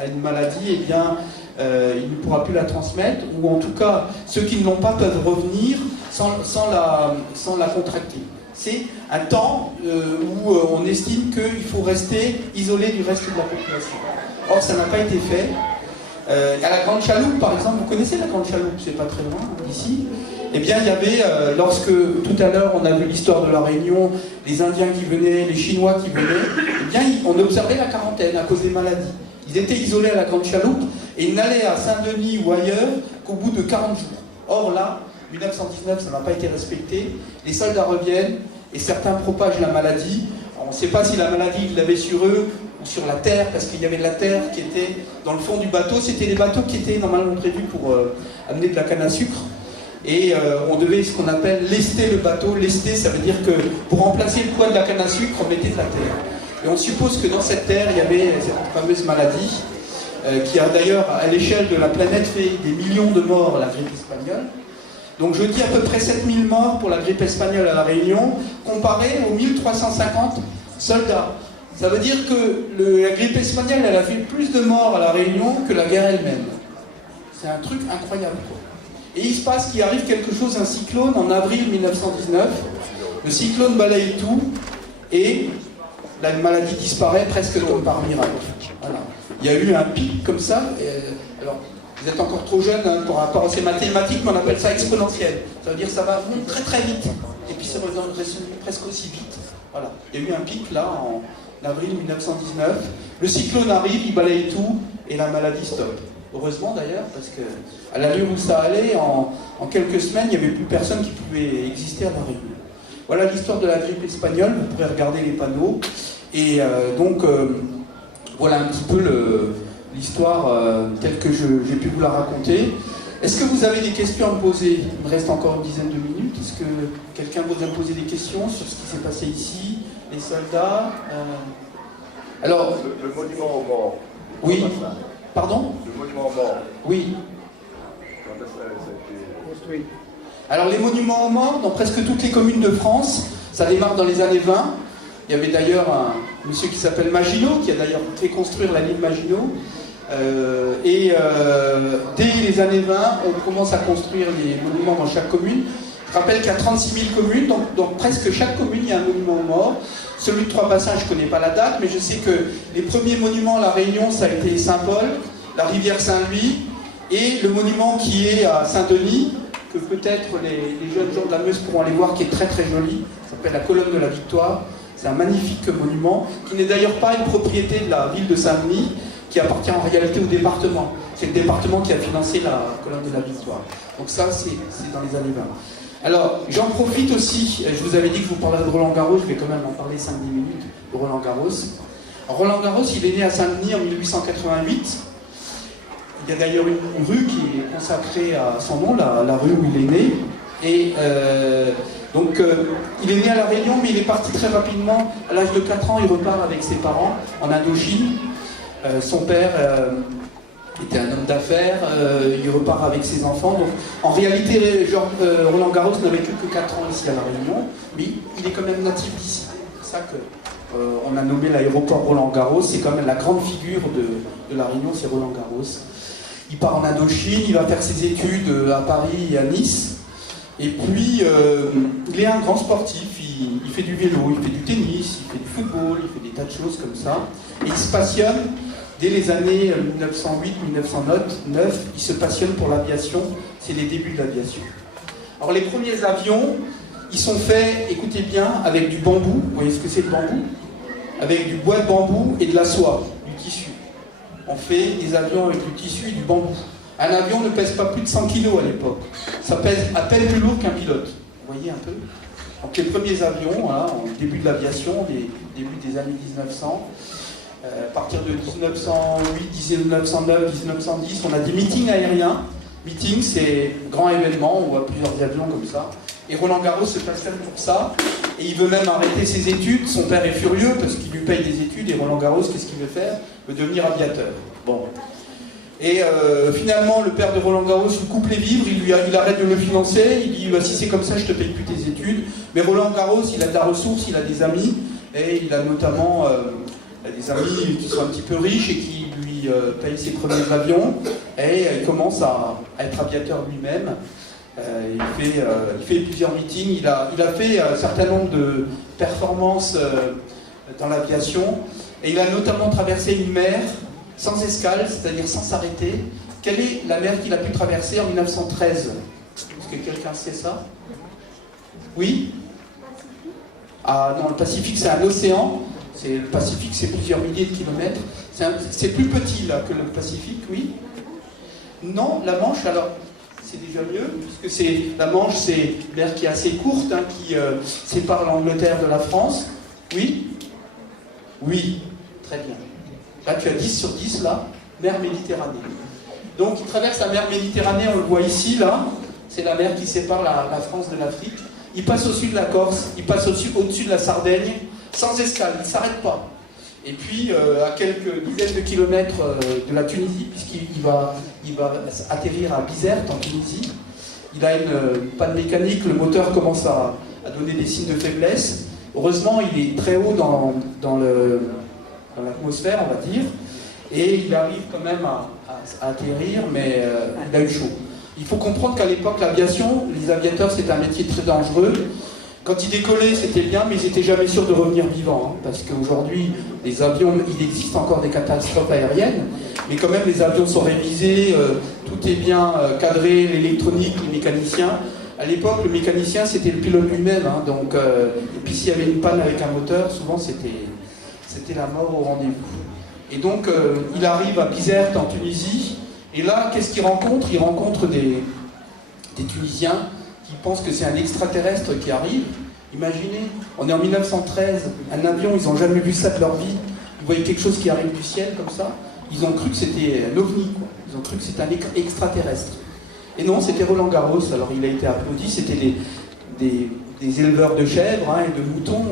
a une maladie, eh bien, il ne pourra plus la transmettre, ou en tout cas, ceux qui ne l'ont pas peuvent revenir sans la contracter. C'est un temps où on estime qu'il faut rester isolé du reste de la population. Or, ça n'a pas été fait. À la Grande Chaloupe, par exemple, vous connaissez la Grande Chaloupe, c'est pas très loin d'ici. Eh bien, il y avait, lorsque tout à l'heure on a vu l'histoire de la Réunion, les Indiens qui venaient, les Chinois qui venaient, eh bien, on observait la quarantaine à cause des maladies. Ils étaient isolés à la Grande Chaloupe et ils n'allaient à Saint-Denis ou ailleurs qu'au bout de 40 jours. Or là, 1919, ça n'a pas été respecté. Les soldats reviennent et certains propagent la maladie. On ne sait pas si la maladie, ils l'avaient sur eux ou sur la terre, parce qu'il y avait de la terre qui était dans le fond du bateau. C'était les bateaux qui étaient normalement prévus pour amener de la canne à sucre. Et on devait ce qu'on appelle lester le bateau. Lester, ça veut dire que pour remplacer le poids de la canne à sucre, on mettait de la terre. Et on suppose que dans cette terre, il y avait cette fameuse maladie, qui a d'ailleurs, à l'échelle de la planète, fait des millions de morts, la grippe espagnole. Donc je dis à peu près 7000 morts pour la grippe espagnole à La Réunion, comparé aux 1350 soldats. Ça veut dire que la grippe espagnole, elle a fait plus de morts à La Réunion que la guerre elle-même. C'est un truc incroyable, quoi. Et il se passe qu'il arrive quelque chose, un cyclone en avril 1919. Le cyclone balaye tout et la maladie disparaît presque comme par miracle. Voilà. Il y a eu un pic comme ça. Alors, vous êtes encore trop jeune hein, par rapport à ces mathématiques, mais on appelle ça exponentiel. Ça veut dire que ça va monter très très vite. Et puis ça va presque aussi vite. Voilà. Il y a eu un pic là en avril 1919. Le cyclone arrive, il balaye tout et la maladie stoppe. Heureusement d'ailleurs, parce que à l'allure où ça allait, en quelques semaines, il n'y avait plus personne qui pouvait exister à La Réunion. Voilà l'histoire de la grippe espagnole, vous pourrez regarder les panneaux. Et voilà un petit peu l'histoire telle que j'ai pu vous la raconter. Est-ce que vous avez des questions à me poser? Il me reste encore une dizaine de minutes. Est-ce que quelqu'un voudrait me poser des questions sur ce qui s'est passé ici, les soldats Alors, le monument aux morts. oui. Pardon? Le monument aux morts. Oui. Quand ça a été construit? Alors, les monuments aux morts, dans presque toutes les communes de France, ça démarre dans les années 20. Il y avait d'ailleurs un monsieur qui s'appelle Maginot, qui a d'ailleurs fait construire la ligne Maginot. Dès les années 20, on commence à construire les monuments dans chaque commune. Je rappelle qu'il y a 36 000 communes, donc dans presque chaque commune, il y a un monument aux morts. Celui de Trois-Bassins, je ne connais pas la date, mais je sais que les premiers monuments à La Réunion, ça a été Saint-Paul, la rivière Saint-Louis, et le monument qui est à Saint-Denis, que peut-être les jeunes gens de la Meuse pourront aller voir, qui est très très joli, ça s'appelle la colonne de la Victoire. C'est un magnifique monument, qui n'est d'ailleurs pas une propriété de la ville de Saint-Denis, qui appartient en réalité au département. C'est le département qui a financé la colonne de la Victoire. Donc ça, c'est dans les années 20. Alors, j'en profite aussi, je vous avais dit que je vous parlerais de Roland Garros, je vais quand même en parler 5-10 minutes de Roland Garros. Alors, Roland Garros, il est né à Saint-Denis en 1888. Il y a d'ailleurs une rue qui est consacrée à son nom, la rue où il est né. Et il est né à La Réunion, mais il est parti très rapidement. À l'âge de 4 ans, il repart avec ses parents en Indochine. Son père était un homme d'affaires, il repart avec ses enfants. Donc, en réalité, Roland Garros n'avait que 4 ans ici à La Réunion, mais il est quand même natif d'ici. C'est ça qu'on a nommé l'aéroport Roland Garros. C'est quand même la grande figure de La Réunion, c'est Roland Garros. Il part en Indochine, il va faire ses études à Paris et à Nice. Et puis, il est un grand sportif. Il fait du vélo, il fait du tennis, il fait du football, il fait des tas de choses comme ça. Et il se passionne. Dès les années 1908-1909, il se passionne pour l'aviation. C'est les débuts de l'aviation. Alors les premiers avions, ils sont faits, écoutez bien, avec du bambou. Vous voyez ce que c'est le bambou? Avec du bois de bambou et de la soie, du tissu. On fait des avions avec du tissu et du bambou. Un avion ne pèse pas plus de 100 kg à l'époque. Ça pèse à peine plus lourd qu'un pilote. Vous voyez un peu? Donc les premiers avions, voilà, au début de l'aviation, début des années 1900, à partir de 1908, 1909, 1910, on a des meetings aériens. Meeting, c'est grand événement, on voit plusieurs avions comme ça. Et Roland Garros se passionne pour ça. Et il veut même arrêter ses études. Son père est furieux parce qu'il lui paye des études. Et Roland Garros, qu'est-ce qu'il veut faire? Il veut devenir aviateur. Bon. Et finalement, le père de Roland Garros lui coupe les vivres, il arrête de le financer, il dit bah, si c'est comme ça, je te paye plus tes études. Mais Roland Garros, il a de la ressource, il a des amis, et il a notamment des amis qui sont un petit peu riches et qui lui payent ses premiers avions, et il commence à être aviateur lui-même. Il fait plusieurs meetings, il a fait un certain nombre de performances dans l'aviation, et il a notamment traversé une mer sans escale, c'est-à-dire sans s'arrêter. Quelle est la mer qu'il a pu traverser en 1913? Est-ce que quelqu'un sait ça? Oui? Ah non, le Pacifique c'est un océan. Le Pacifique c'est plusieurs milliers de kilomètres. C'est plus petit là que le Pacifique, oui? Non, la Manche, alors c'est déjà mieux, puisque la Manche c'est une mer qui est assez courte, hein, qui sépare l'Angleterre de la France. Oui? Oui, très bien. Là, tu as 10 sur 10, là, mer Méditerranée. Donc, il traverse la mer Méditerranée, on le voit ici, là. C'est la mer qui sépare la France de l'Afrique. Il passe au-dessus de la Corse, il passe au-dessus de la Sardaigne, sans escale, il ne s'arrête pas. Et puis, à quelques dizaines de kilomètres de la Tunisie, puisqu'il va atterrir à Bizerte, en Tunisie, il a une panne mécanique, le moteur commence à donner des signes de faiblesse. Heureusement, il est très haut dans l'atmosphère, on va dire, et il arrive quand même à atterrir, mais il a eu chaud. Il faut comprendre qu'à l'époque, l'aviation, les aviateurs, c'était un métier très dangereux. Quand ils décollaient, c'était bien, mais ils n'étaient jamais sûrs de revenir vivants, hein, parce qu'aujourd'hui, les avions, il existe encore des catastrophes aériennes, mais quand même, les avions sont révisés, tout est bien cadré, l'électronique, les mécaniciens. À l'époque, le mécanicien, c'était le pilote lui-même, hein, donc, et puis s'il y avait une panne avec un moteur, souvent c'était la mort au rendez-vous. Et donc, il arrive à Bizerte en Tunisie, et là, qu'est-ce qu'il rencontre? Il rencontre des Tunisiens qui pensent que c'est un extraterrestre qui arrive. Imaginez, on est en 1913, un avion, ils n'ont jamais vu ça de leur vie. Ils voyaient quelque chose qui arrive du ciel comme ça. Ils ont cru que c'était un ovni, quoi. Ils ont cru que c'était un extraterrestre. Et non, c'était Roland Garros. Alors il a été applaudi, c'était des éleveurs de chèvres et de moutons.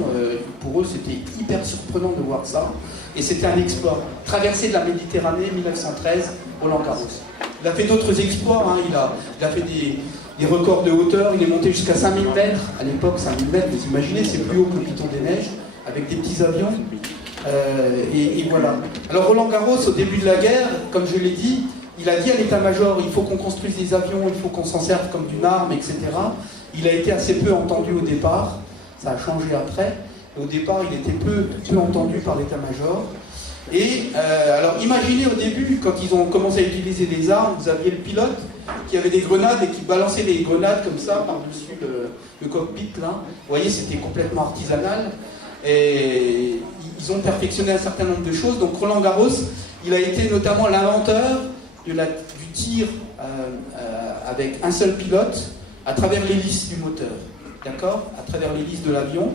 Pour eux, c'était hyper surprenant de voir ça. Et c'était un exploit. Traversée de la Méditerranée, 1913, Roland Garros. Il a fait d'autres exploits. Il a fait des records de hauteur. Il est monté jusqu'à 5000 mètres. À l'époque, 5000 mètres, vous imaginez, c'est plus haut que le Piton des Neiges, avec des petits avions. Et voilà. Alors Roland Garros, au début de la guerre, comme je l'ai dit, il a dit à l'état-major, il faut qu'on construise des avions, il faut qu'on s'en serve comme d'une arme, etc. Il a été assez peu entendu au départ. Ça a changé après. Au départ, il était peu entendu par l'état-major. Et alors, imaginez au début, quand ils ont commencé à utiliser des armes, vous aviez le pilote qui avait des grenades et qui balançait les grenades comme ça par-dessus le cockpit. Là. Vous voyez, c'était complètement artisanal. Et ils ont perfectionné un certain nombre de choses. Donc Roland Garros, il a été notamment l'inventeur du tir avec un seul pilote à travers l'hélice du moteur. D'accord ? À travers l'hélice de l'avion.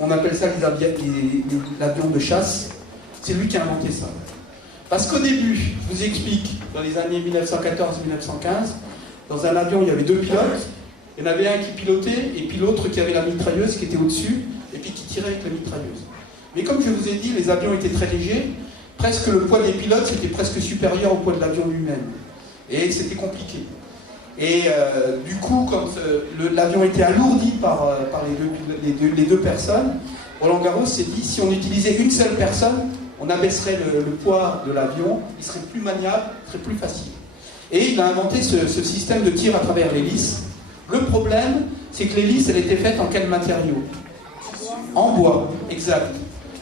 On appelle ça l'avion de chasse. C'est lui qui a inventé ça. Parce qu'au début, je vous explique, dans les années 1914-1915, dans un avion, il y avait deux pilotes. Il y en avait un qui pilotait, et puis l'autre qui avait la mitrailleuse qui était au-dessus, et puis qui tirait avec la mitrailleuse. Mais comme je vous ai dit, les avions étaient très légers, presque le poids des pilotes, c'était presque supérieur au poids de l'avion lui-même. Et c'était compliqué. Et du coup, quand l'avion était alourdi par les deux personnes, Roland Garros s'est dit, si on utilisait une seule personne, on abaisserait le poids de l'avion, il serait plus maniable, il serait plus facile. Et il a inventé ce système de tir à travers l'hélice. Le problème, c'est que l'hélice, elle était faite en quel matériau? En bois, exact.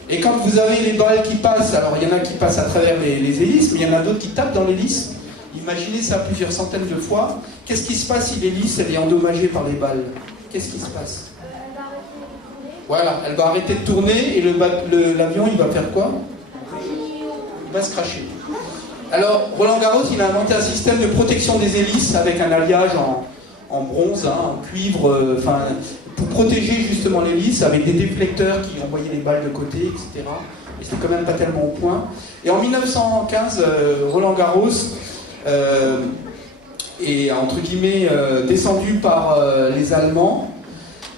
Et quand vous avez les balles qui passent, alors il y en a qui passent à travers les hélices, mais il y en a d'autres qui tapent dans l'hélice. Imaginez ça plusieurs centaines de fois. Qu'est-ce qui se passe si l'hélice elle est endommagée par les balles? Qu'est-ce qui se passe? Elle va arrêter de tourner. Voilà, elle va arrêter de tourner et l'avion il va faire quoi? Il va se cracher. Alors Roland Garros il a inventé un système de protection des hélices avec un alliage en bronze, en cuivre, pour protéger justement l'hélice avec des déflecteurs qui envoyaient les balles de côté, etc. Et c'était quand même pas tellement au point. Et en 1915, Roland Garros est entre guillemets descendu par les Allemands.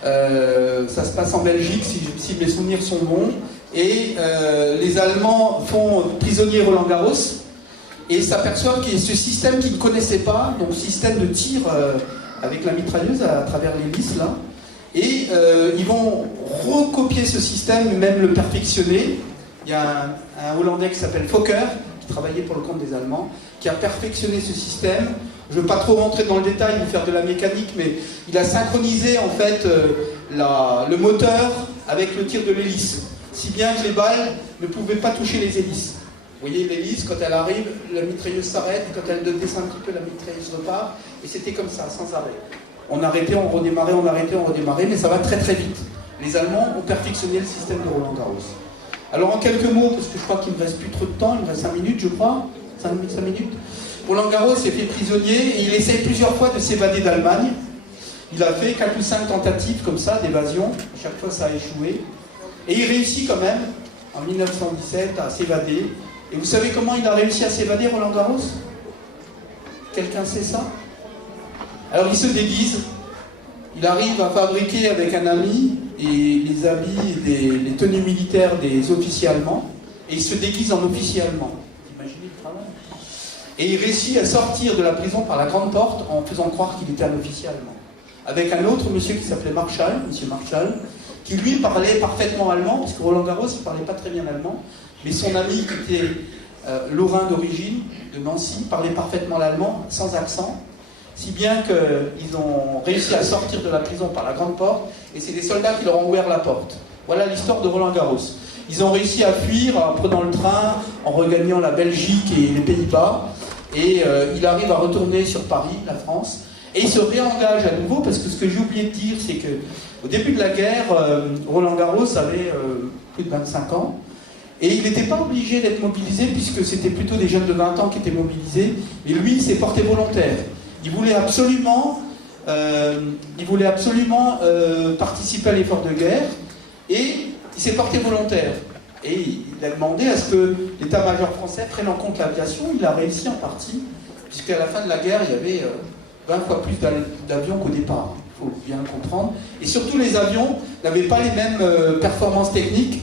Ça se passe en Belgique si mes souvenirs sont bons. Et les Allemands font prisonnier Roland Garros et s'aperçoivent qu'il y a ce système qu'ils ne connaissaient pas, donc système de tir avec la mitrailleuse à travers l'hélice là. Et ils vont recopier ce système, même le perfectionner. Il y a un Hollandais qui s'appelle Fokker, qui travaillait pour le compte des Allemands, qui a perfectionné ce système. Je ne veux pas trop rentrer dans le détail, vous faire de la mécanique, mais il a synchronisé en fait le moteur avec le tir de l'hélice, si bien que les balles ne pouvaient pas toucher les hélices. Vous voyez l'hélice, quand elle arrive, la mitrailleuse s'arrête, et quand elle descend un petit peu, la mitrailleuse repart, et c'était comme ça, sans arrêt. On arrêtait, on redémarrait, on arrêtait, on redémarrait, mais ça va très très vite. Les Allemands ont perfectionné le système de Roland Garros. Alors en quelques mots, parce que je crois qu'il ne me reste plus trop de temps, il me reste 5 minutes je crois, 5 minutes. Roland Garros s'est fait prisonnier et il essaye plusieurs fois de s'évader d'Allemagne. Il a fait 4 ou 5 tentatives comme ça d'évasion, à chaque fois ça a échoué. Et il réussit quand même, en 1917, à s'évader. Et vous savez comment il a réussi à s'évader, Roland Garros? Quelqu'un sait ça? Alors il se déguise, il arrive à fabriquer avec un ami les habits, les tenues militaires des officiers allemands, et il se déguise en officier allemand. Vous imaginez le travail? Et il réussit à sortir de la prison par la grande porte en faisant croire qu'il était un officier allemand. Avec un autre monsieur qui s'appelait Marshall, monsieur Marshall, qui lui parlait parfaitement allemand, parce que Roland Garros il parlait pas très bien allemand, mais son ami qui était lorrain d'origine, de Nancy, parlait parfaitement l'allemand, sans accent, si bien qu'ils ont réussi à sortir de la prison par la grande porte, et c'est des soldats qui leur ont ouvert la porte. Voilà l'histoire de Roland Garros. Ils ont réussi à fuir en prenant le train, en regagnant la Belgique et les Pays-Bas, et il arrive à retourner sur Paris, la France, et il se réengage à nouveau, parce que ce que j'ai oublié de dire, c'est qu'au début de la guerre, Roland Garros avait plus de 25 ans, et il n'était pas obligé d'être mobilisé, puisque c'était plutôt des jeunes de 20 ans qui étaient mobilisés, et lui, il s'est porté volontaire. Il voulait absolument participer à l'effort de guerre, et il s'est porté volontaire. Et il a demandé à ce que l'état-major français prenne en compte l'aviation. Il a réussi en partie. puisqu'à la fin de la guerre, il y avait 20 fois plus d'avions qu'au départ, il faut bien le comprendre. Et surtout, les avions n'avaient pas les mêmes performances techniques.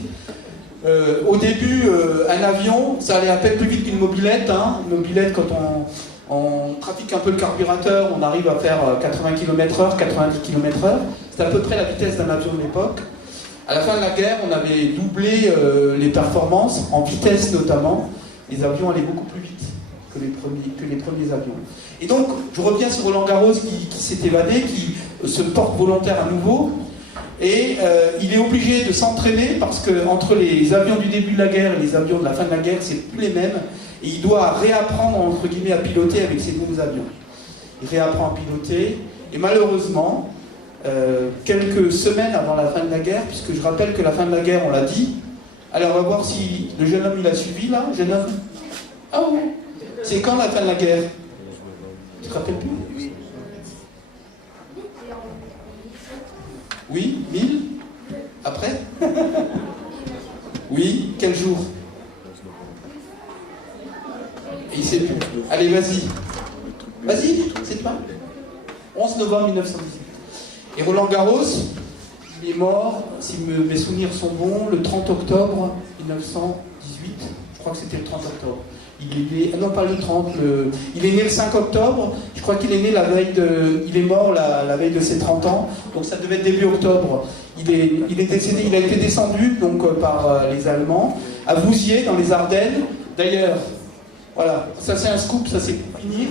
Au début, un avion, ça allait à peine plus vite qu'une mobilette. Hein. Une mobilette, quand on trafique un peu le carburateur, on arrive à faire 80 km/h, 90 km/h. C'était à peu près la vitesse d'un avion de l'époque. À la fin de la guerre, on avait doublé les performances, en vitesse notamment. Les avions allaient beaucoup plus vite que les premiers avions. Et donc, je reviens sur Roland Garros qui s'est évadé, qui se porte volontaire à nouveau. Et il est obligé de s'entraîner parce que entre les avions du début de la guerre et les avions de la fin de la guerre, c'est plus les mêmes. Et il doit réapprendre, entre guillemets, à piloter avec ces nouveaux avions. Il réapprend à piloter. Et malheureusement, quelques semaines avant la fin de la guerre, puisque je rappelle que la fin de la guerre, on l'a dit. Alors on va voir si le jeune homme il a suivi là, jeune homme. Ah oui. C'est quand la fin de la guerre? Tu te rappelles plus? Oui, 1000? Après? Oui, quel jour? Et il sait plus. Allez, vas-y. Vas-y, c'est toi. 11 novembre 1918. Et Roland Garros, il est mort, si mes souvenirs sont bons, le 30 octobre 1918. Je crois que c'était le 30 octobre. Il est né, non pas le 30, il est né le 5 octobre. Je crois qu'il est né la veille il est mort la veille de ses 30 ans. Donc ça devait être début octobre. Il est décédé, il a été descendu donc par les Allemands à Vouziers dans les Ardennes. D'ailleurs, voilà, ça c'est un scoop, ça c'est pour finir.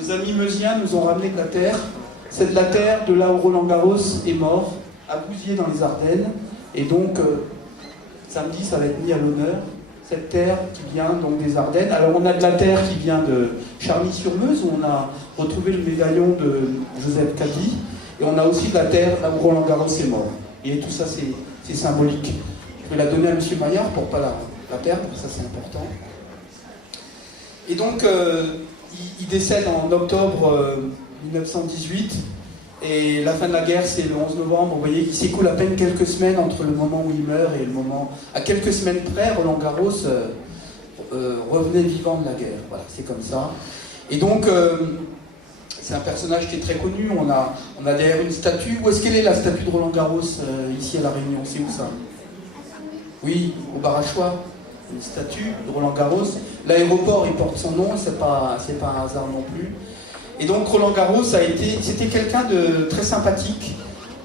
Nos amis meusiens nous ont ramené de la terre. C'est de la terre de là où Roland Garros est mort, à Vouziers dans les Ardennes. Et donc, samedi, ça va être mis à l'honneur. Cette terre qui vient donc des Ardennes. Alors, on a de la terre qui vient de Charny-sur-Meuse, où on a retrouvé le médaillon de Joseph Cady. Et on a aussi de la terre là où Roland Garros est mort. Et tout ça, c'est symbolique. Je vais la donner à M. Maillard pour ne pas la perdre, ça c'est important. Et donc, il décède en octobre 1918, et la fin de la guerre c'est le 11 novembre, vous voyez qu'il s'écoule à peine quelques semaines entre le moment où il meurt et le moment... À quelques semaines près, Roland Garros revenait vivant de la guerre, voilà, c'est comme ça. Et donc, c'est un personnage qui est très connu, on a d'ailleurs une statue. Où est-ce qu'elle est la statue de Roland Garros, ici à La Réunion? C'est où ça? Oui, au Barachois, une statue de Roland Garros. L'aéroport, il porte son nom, c'est pas un hasard non plus. Et donc Roland Garros c'était quelqu'un de très sympathique,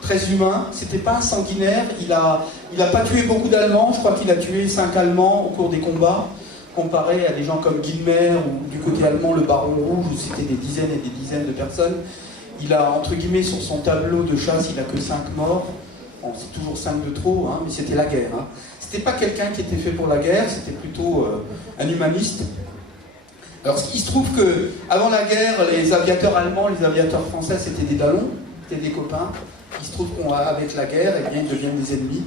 très humain. C'était pas un sanguinaire. Il a pas tué beaucoup d'Allemands. Je crois qu'il a tué 5 Allemands au cours des combats, comparé à des gens comme Gilmer ou du côté allemand le Baron Rouge où c'était des dizaines et des dizaines de personnes. Il a entre guillemets sur son tableau de chasse, il a que 5 morts. Bon, c'est toujours 5 de trop, hein, mais c'était la guerre. Hein. C'était pas quelqu'un qui était fait pour la guerre. C'était plutôt un humaniste. Alors, il se trouve que avant la guerre, les aviateurs allemands, les aviateurs français, c'était des dalons, c'était des copains. Il se trouve qu'avec la guerre, eh bien, ils deviennent des ennemis.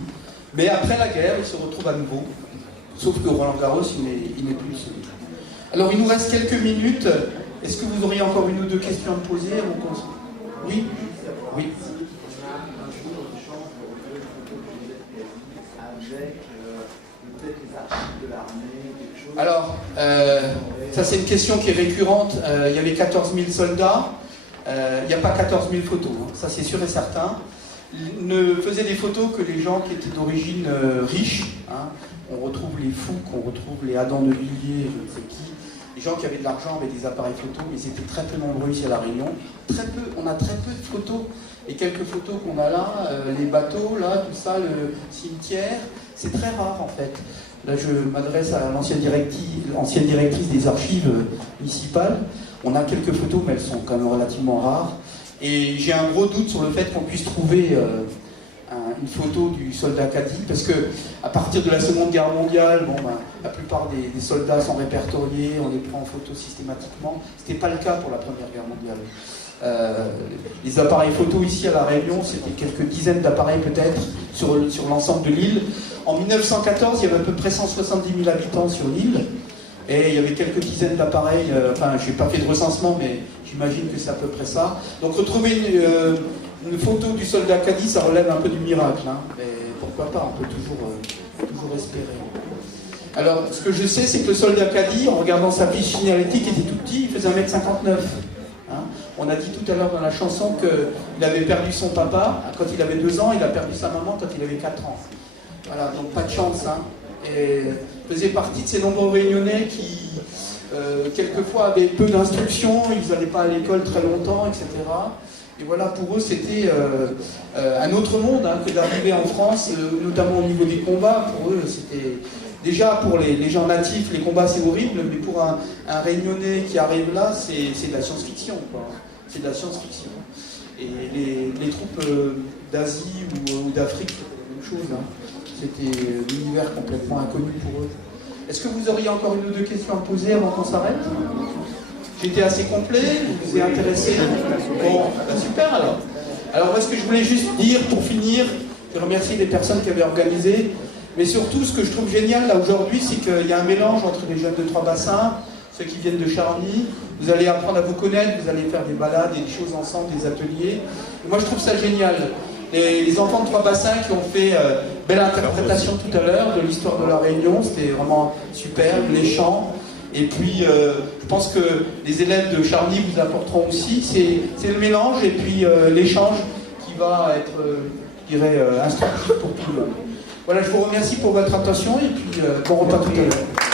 Mais après la guerre, ils se retrouvent à nouveau. Sauf que Roland Garros, il n'est plus celui. Alors, il nous reste quelques minutes. Est-ce que vous auriez encore une ou deux questions à me poser avant qu'on... Oui. Oui. Alors, ça c'est une question qui est récurrente. Il y avait 14 000 soldats. Il n'y a pas 14 000 photos, hein. Ça c'est sûr et certain. Ne faisaient des photos que les gens qui étaient d'origine riche. Hein. On retrouve les Fouques, on retrouve les Adam de Villiers, je ne sais qui. Les gens qui avaient de l'argent avaient des appareils photos, mais c'était très peu nombreux ici à La Réunion. Très peu, on a très peu de photos. Et quelques photos qu'on a là, les bateaux, là, tout ça, le cimetière, c'est très rare en fait. Là, je m'adresse à l'ancienne directrice des archives municipales. On a quelques photos, mais elles sont quand même relativement rares. Et j'ai un gros doute sur le fait qu'on puisse trouver une photo du soldat Cady, parce que à partir de la Seconde Guerre mondiale, bon, la plupart des soldats sont répertoriés, on les prend en photo systématiquement. C'était pas le cas pour la Première Guerre mondiale. Les appareils photo ici à La Réunion, c'était quelques dizaines d'appareils peut-être sur l'ensemble de l'île. En 1914, il y avait à peu près 170 000 habitants sur l'île, et il y avait quelques dizaines d'appareils, enfin je n'ai pas fait de recensement, mais j'imagine que c'est à peu près ça. Donc retrouver une photo du soldat Cady, ça relève un peu du miracle, hein. Mais pourquoi pas, on peut toujours espérer. Alors, ce que je sais, c'est que le soldat Caddy, en regardant sa fiche signalétique, était tout petit, il faisait 1m59. Hein, on a dit tout à l'heure dans la chanson qu'il avait perdu son papa quand il avait 2 ans, il a perdu sa maman quand il avait 4 ans. Voilà, donc pas de chance. Hein. Et faisait partie de ces nombreux Réunionnais qui, quelquefois, avaient peu d'instruction, ils n'allaient pas à l'école très longtemps, etc. Et voilà, pour eux, c'était un autre monde hein, que d'arriver en France, notamment au niveau des combats. Pour eux, c'était... Déjà, pour les gens natifs, les combats, c'est horrible, mais pour un Réunionnais qui arrive là, c'est de la science-fiction, quoi. C'est de la science-fiction. Et les troupes d'Asie ou d'Afrique, c'est la même chose. Hein. C'était l'univers complètement inconnu pour eux. Est-ce que vous auriez encore une ou deux questions à poser avant qu'on s'arrête? J'étais assez complet, vous êtes intéressé? Bon, bah super alors. Alors moi, ce que je voulais juste dire pour finir, je remercie les personnes qui avaient organisé, mais surtout ce que je trouve génial là aujourd'hui, c'est qu'il y a un mélange entre les jeunes de Trois-Bassins, ceux qui viennent de Charny, vous allez apprendre à vous connaître, vous allez faire des balades et des choses ensemble, des ateliers. Et moi je trouve ça génial. Les enfants de Trois-Bassins qui ont fait belle interprétation tout à l'heure de l'histoire de la Réunion, c'était vraiment superbe, les chants. Et puis, je pense que les élèves de Charny vous apporteront aussi. C'est le mélange et puis l'échange qui va être, je dirais, instructif pour tout le monde. Voilà, je vous remercie pour votre attention et puis bon repas tout à l'heure.